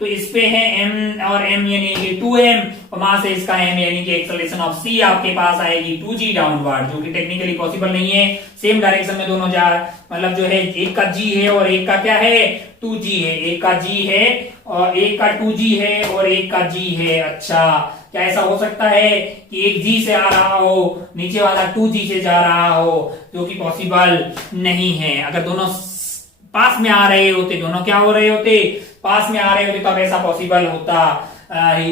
तो इस पे है m और m यानी कि 2m, और वहां से इसका m यानी कि एक्सेलरेशन ऑफ c आपके पास आएगी 2g डाउनवर्ड, जो कि टेक्निकली पॉसिबल नहीं है। सेम डायरेक्शन में दोनों जा मतलब जो है एक का g है और एक का क्या है? 2g है। एक का g है और एक का 2g है और एक का g है। अच्छा, क्या ऐसा हो सकता है कि एक g से आ रहा हो, नीचे वाला 2g से जा रहा हो? जो कि पॉसिबल नहीं है। अगर दोनों पास में आ रहे होते, दोनों क्या हो रहे होते? पास में आ रहे होते, तब ऐसा पॉसिबल होता,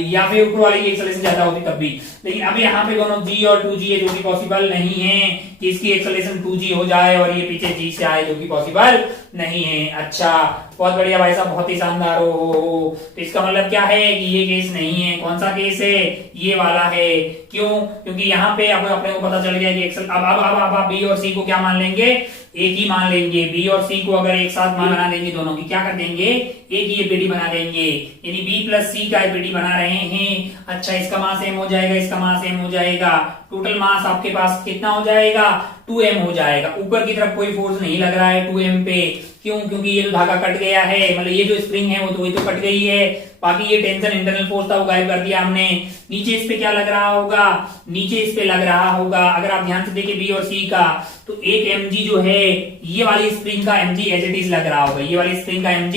या फिर ऊपर वाली की एक्सेलरेशन ज्यादा होती तब भी। लेकिन अभी यहाँ पे दोनों g और 2g है, जो कि पॉसिबल नहीं है कि इसकी एक्सेलरेशन 2g हो जाए और ये पीछे g से आए, जो कि पॉसिबल नहीं है। अच्छा, बहुत बढ़िया भाई साहब, बहुत ही शानदार हो। तो इसका मतलब क्या है कि ये केस नहीं है। कौन सा केस है? ये वाला है। क्यों? क्योंकि यहाँ पे अब अपने को पता चल गया कि एक्सेल अब आप बी और सी को क्या मान लेंगे? एक ही मान लेंगे। बी और सी को अगर एक साथ मान बना देंगे, दोनों की क्या कर देंगे? एक ही एपीडी बना देंगे, यानी बी प्लस सी का एपीडी बना रहे हैं। अच्छा, इसका मास m हो जाएगा, इसका मास m हो जाएगा, टोटल मास आपके पास कितना हो जाएगा? 2m हो जाएगा। ऊपर की तरफ कोई फोर्स नहीं लग रहा है 2m पे, क्यों? क्योंकि ये जो धागा कट गया है, मतलब ये जो स्प्रिंग है वो तो वही तो कट गई है, बाकी ये टेंशन इंटरनल फोर्स था वो गायब कर दिया हमने। नीचे इस पे क्या लग रहा होगा? नीचे इस पे लग रहा होगा, अगर आप ध्यान से देखें बी और सी का, तो एक mg जो है ये वाली स्प्रिंग का mg एज इट इज लग रहा होगा, ये वाली स्प्रिंग का mg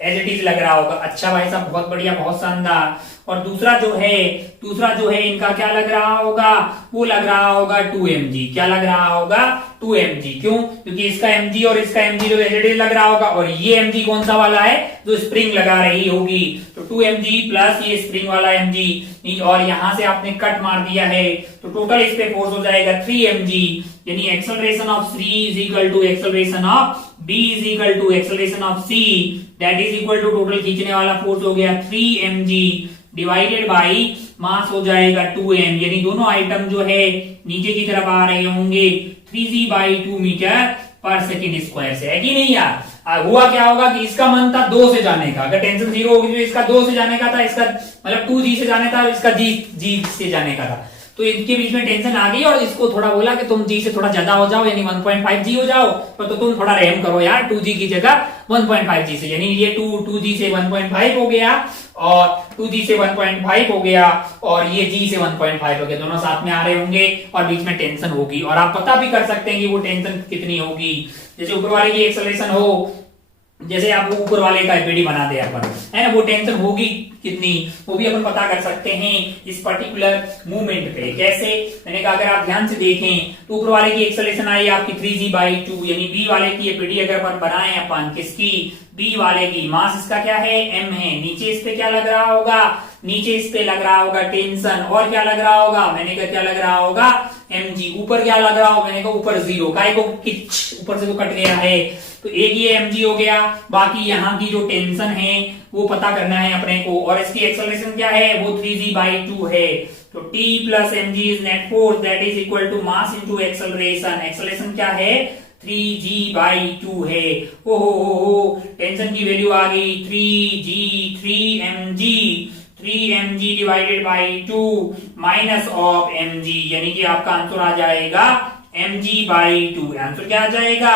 एज इट इज लग रहा होगा। अच्छा भाई साहब, बहुत बढ़िया, बहुत शानदार। और दूसरा जो है इनका क्या लग रहा होगा? वो लग रहा होगा 2mg। क्या लग रहा होगा? 2mg। क्यों? क्योंकि इसका mg और इसका mg जो एज इट इज लग रहा होगा, और ये mg कौन सा वाला है? जो स्प्रिंग लगा रही होगी, तो 2mg प्लस ये स्प्रिंग वाला mg, और यहां से आपने कट मार दिया है, तो टोटल इस पे फोर्स हो जाएगा 3mg, यानी acceleration of c is equal to acceleration of b is equal to acceleration of c, that is equal to total खींचने वाला फोर्स हो गया 3mg डिवाइडेड बाई मास हो जाएगा 2m, यानी दोनों आइटम जो है नीचे की तरफ आ रहे होंगे 3g/2 metre per second square से, है कि नहीं यार? हुआ क्या होगा कि इसका मन था 2 से जाने का, अगर टेंशन 0 होगी तो इसका 2 से जाने का था, इसका मतलब 2g से जाने था, इसका g से जाने का था, तो इनके बीच में टेंशन आ गई और इसको थोड़ा बोला कि तुम g से थोड़ा ज्यादा हो जाओ, यानी 1.5g हो जाओ, तो तुम थोड़ा रहम करो यार, 2g की जगह 1.5g से, यानी ये 2g से 1.5 हो गया और 2g से 1.5 हो गया और ये g से 1.5 हो गया, दोनों साथ में आ रहे होंगे और बीच में टेंशन होगी, और आप पता भी कर सकते हैं कि वो टेंशन कितनी होगी। जैसे ऊपर वाले की एक्सेलरेशन हो, जैसे आप ऊपर वाले का एपीडी बना दे अपन, है ना, वो टेंशन होगी कितनी, वो भी अपन पता कर सकते हैं इस पर्टिकुलर मूवमेंट पे। कैसे? मैंने कहा अगर आप ध्यान से देखें तो ऊपर वाले की एक्सेलरेशन आई आपकी 3g/2, यानी बी वाले की एपीडी अगर अपन बनाए अपन, किसकी? बी वाले की, मास इसका क्या है? m है। नीचे इस पे क्या लग रहा होगा? नीचे इस पे लग रहा होगा टेंशन, और क्या लग रहा होगा? मैंने कहा क्या लग रहा होगा? mg। ऊपर क्या लग रहा होगा? मैंने कहा ऊपर 0, काय को किच ऊपर से तो कट गया है, तो एक ये mg हो गया, बाकी यहाँ की जो टेंशन है वो पता करना है अपने को, और इसकी एक्सेलरेशन क्या है? वो 3g/2 है, तो t plus mg is net force, that is equal to mass into acceleration. Acceleration क्या है? 3g/2 है। हो टेंशन की वैल्यू आ गई 3mg divided by 2 minus of mg, यानी कि आपका आंसर आ जाएगा mg/2। आंसर क्या आ जाएगा?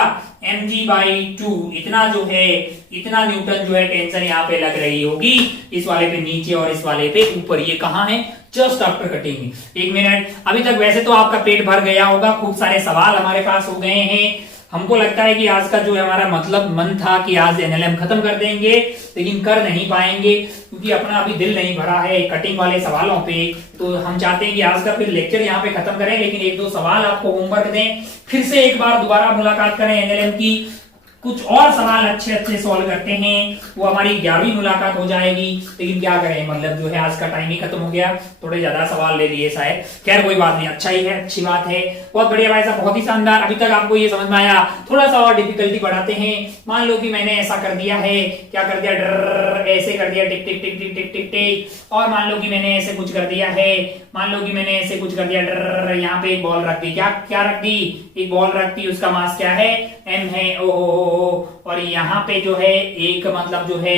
mg/2। इतना जो है, इतना न्यूटन जो है टेंशन यहाँ पे लग रही होगी, इस वाले पे नीचे और इस वाले पे ऊपर। ये कहाँ है? Just after cutting. 1 मिनट। अभी तक वैसे तो आपका पेट भर गया होगा, खूब सारे सवाल हमारे पास हो गए हैं। हमको लगता है कि आज का जो हमारा मतलब मन था कि आज एनएलएम खत्म कर देंगे, लेकिन कर नहीं पाएंगे क्योंकि अपना अभी दिल नहीं भरा है कटिंग वाले सवालों पे। तो हम चाहते हैं कि आज का फिर लेक्चर यहाँ पे खत्म करें, लेकिन 1-2 सवाल आपको होमवर्क दें, फिर से एक बार दोबारा मुलाकात करें एनएलएम की, कुछ और सवाल अच्छे अच्छे सॉल्व करते हैं, वो हमारी 11वीं मुलाकात हो जाएगी। लेकिन क्या करें, मतलब जो है आज का टाइम ही खत्म हो गया, थोड़े ज्यादा सवाल ले लिए शायद। खैर कोई बात नहीं, अच्छा ही है, अच्छी बात है। बहुत बढ़िया भाई साहब, बहुत ही शानदार। अभी तक आपको ये समझ में आया। थोड़ा सा और डिफिकल्टी बढ़ाते हैं। मान लो कि मैंने ऐसा कर दिया है, क्या कर दिया, डर ऐसे कर दिया, टिक टिक टिक टिक टिक टिक टिक। और मान लो कि मैंने ऐसे कुछ कर दिया है, मान लो कि मैंने ऐसे कुछ कर दिया, डर यहाँ पे एक बॉल रख दी। क्या क्या रख दी, एक बॉल रख दी, उसका मास क्या है, एम है। ओ और यहाँ पे जो है एक मतलब जो है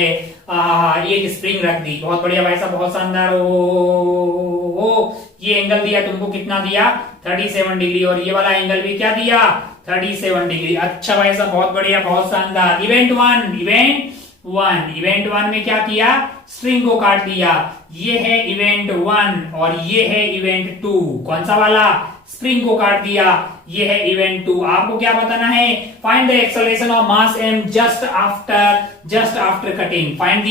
एक स्प्रिंग रख दी। बहुत बढ़िया भाई साहब, बहुत शानदार। ओ ये एंगल दिया तुमको, कितना दिया, 37 डिग्री। और ये वाला एंगल भी क्या दिया, 37 डिग्री। अच्छा भाई साहब, बहुत बढ़िया, बहुत शानदार। इवेंट वन में क्या किया, स्ट्रिंग को काट दिया। ये है इवेंट 1 और ये है इवेंट 2। कौन सा वाला, स्प्रिंग को काट दिया। ये है इवेंट 2। आपको क्या बताना है, find the acceleration of mass m just after cutting. Find the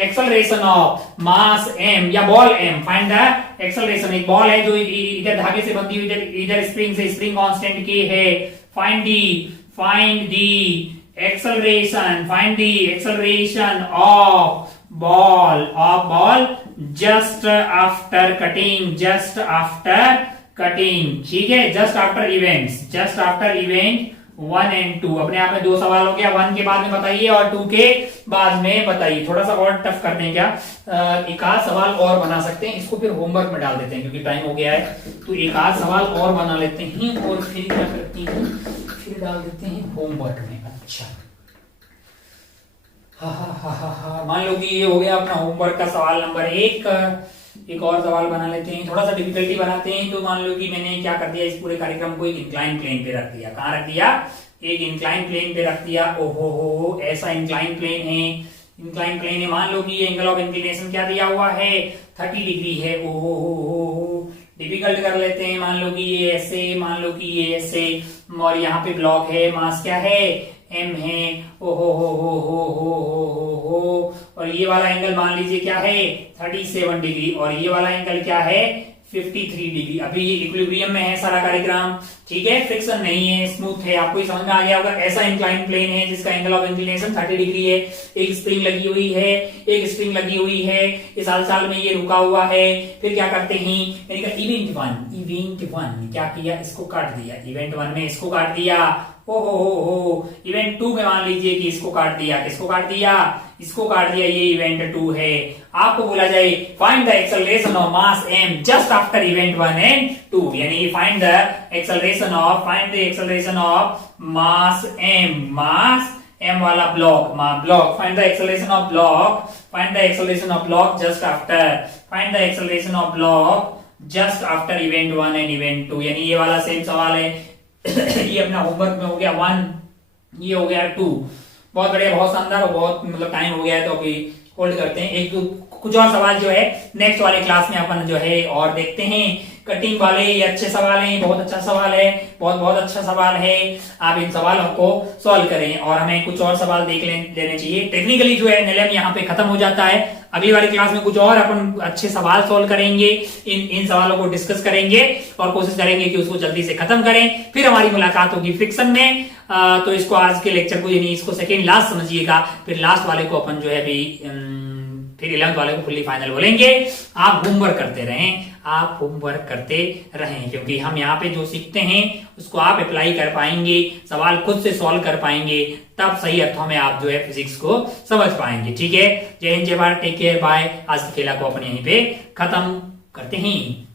acceleration of mass m या ball m। Find the acceleration, एक बॉल है जो इधर धागे से बंधी हुई, इधर स्प्रिंग से, स्प्रिंग कांस्टेंट के है। Find the acceleration of ball just after cutting. ठीक है, जस्ट आफ्टर इवेंट 1 and 2। अपने आप में 2 सवाल हो गया, 1 के बाद में बताइए और 2 के बाद में बताइए। थोड़ा सा और टफ करते हैं क्या, एक आध सवाल और बना सकते हैं, इसको फिर होमवर्क में डाल देते हैं क्योंकि टाइम हो गया है। तो एक आध सवाल और बना लेते हैं और फिर क्या करते हैं, फिर डाल देते हैं होमवर्क में। अच्छा, मान लो कि ये हो गया अपना होमवर्क का सवाल नंबर 1। एक और सवाल बना लेते हैं, थोड़ा सा डिफिकल्टी बनाते हैं। तो मान लो कि मैंने क्या कर दिया, इस पूरे कार्यक्रम को एक इंक्लाइन प्लेन पे रख दिया। कहाँ रख दिया, एक इंक्लाइन प्लेन पे रख दिया। ओहो, ऐसा इंक्लाइन प्लेन है, मान लो कि ये एंगल ऑफ इंक्लिनेशन क्या दिया हुआ है, 30 डिग्री है। ओहो, डिफिकल्ट कर लेते हैं। मान लो कि ये ऐसे, मान लो कि ये ऐसे, और यहाँ पे ब्लॉक है, मास क्या है, m है। ओहो हो। और ये वाला एंगल मान लीजिए क्या है, 37 डिग्री। और ये वाला एंगल क्या है, 53 डिग्री। अभी ये इक्विलिब्रियम में है सारा कार्यक्रम, ठीक है, फ्रिक्शन नहीं है, स्मूथ है। आपको समझ में आ गया होगा। ऐसा इंक्लाइन प्लेन है जिसका एंगल ऑफ इंक्लिनेशन 30 डिग्री है। एक स्प्रिंग लगी हुई है, इस हाल में ये रुका हुआ है। फिर क्या करते हैं, इवेंट वन क्या किया, इसको काट दिया। इवेंट 1 में इसको काट दिया। ओहो, इवेंट 2 में मान लीजिए कि इसको काट दिया। किसको काट दिया, इसको काट दिया। ये इवेंट 2 है। आपको बोला जाए find the acceleration of mass m just after event 1 and 2, यानी find the acceleration of mass m वाला block, find the acceleration of block just after event 1 and event 2, यानी ये वाला सेम सवाल है। ये अपना होमवर्क में हो गया 1, ये हो गया 2। बहुत बढ़िया, बहुत शानदार, और बहुत मतलब टाइम हो गया है तो अभी होल्ड करते हैं। एक कुछ और सवाल जो है नेक्स्ट वाले क्लास में अपन जो है और देखते हैं। कटिंग वाले ये अच्छे सवाल हैं, बहुत अच्छा सवाल है, बहुत अच्छा सवाल है। आप इन सवालों को सॉल्व करें और हमें कुछ और सवाल देख लेने चाहिए। टेक्निकली जो है एनएलएम यहाँ पे खत्म हो जाता है। अगली वाली क्लास में कुछ और अपन अच्छे सवाल सॉल्व करेंगे, इन सवालों को डिस्कस करेंगे और कोशिश करेंगे कि उसको जल्दी से खत्म करें। फिर हमारी मुलाकात होगी फ्रिक्शन में। तो इसको आज के लेक्चर को, यानी इसको सेकेंड लास्ट समझिएगा। फिर लास्ट वाले को अपन जो है अभी फिर 11th वाले को फुल्ली फाइनल बोलेंगे। आप होमवर्क करते रहें, क्योंकि हम यहाँ पे जो सीखते हैं उसको आप अप्लाई कर पाएंगे, सवाल खुद से सॉल्व कर पाएंगे, तब सही अर्थों में आप जो है फिजिक्स को समझ पाएंगे। ठीक है, जय हिंद, जय भारत, टेक केयर, बाय। आज की खेला को अपन यहीं पे खत्म करते हैं।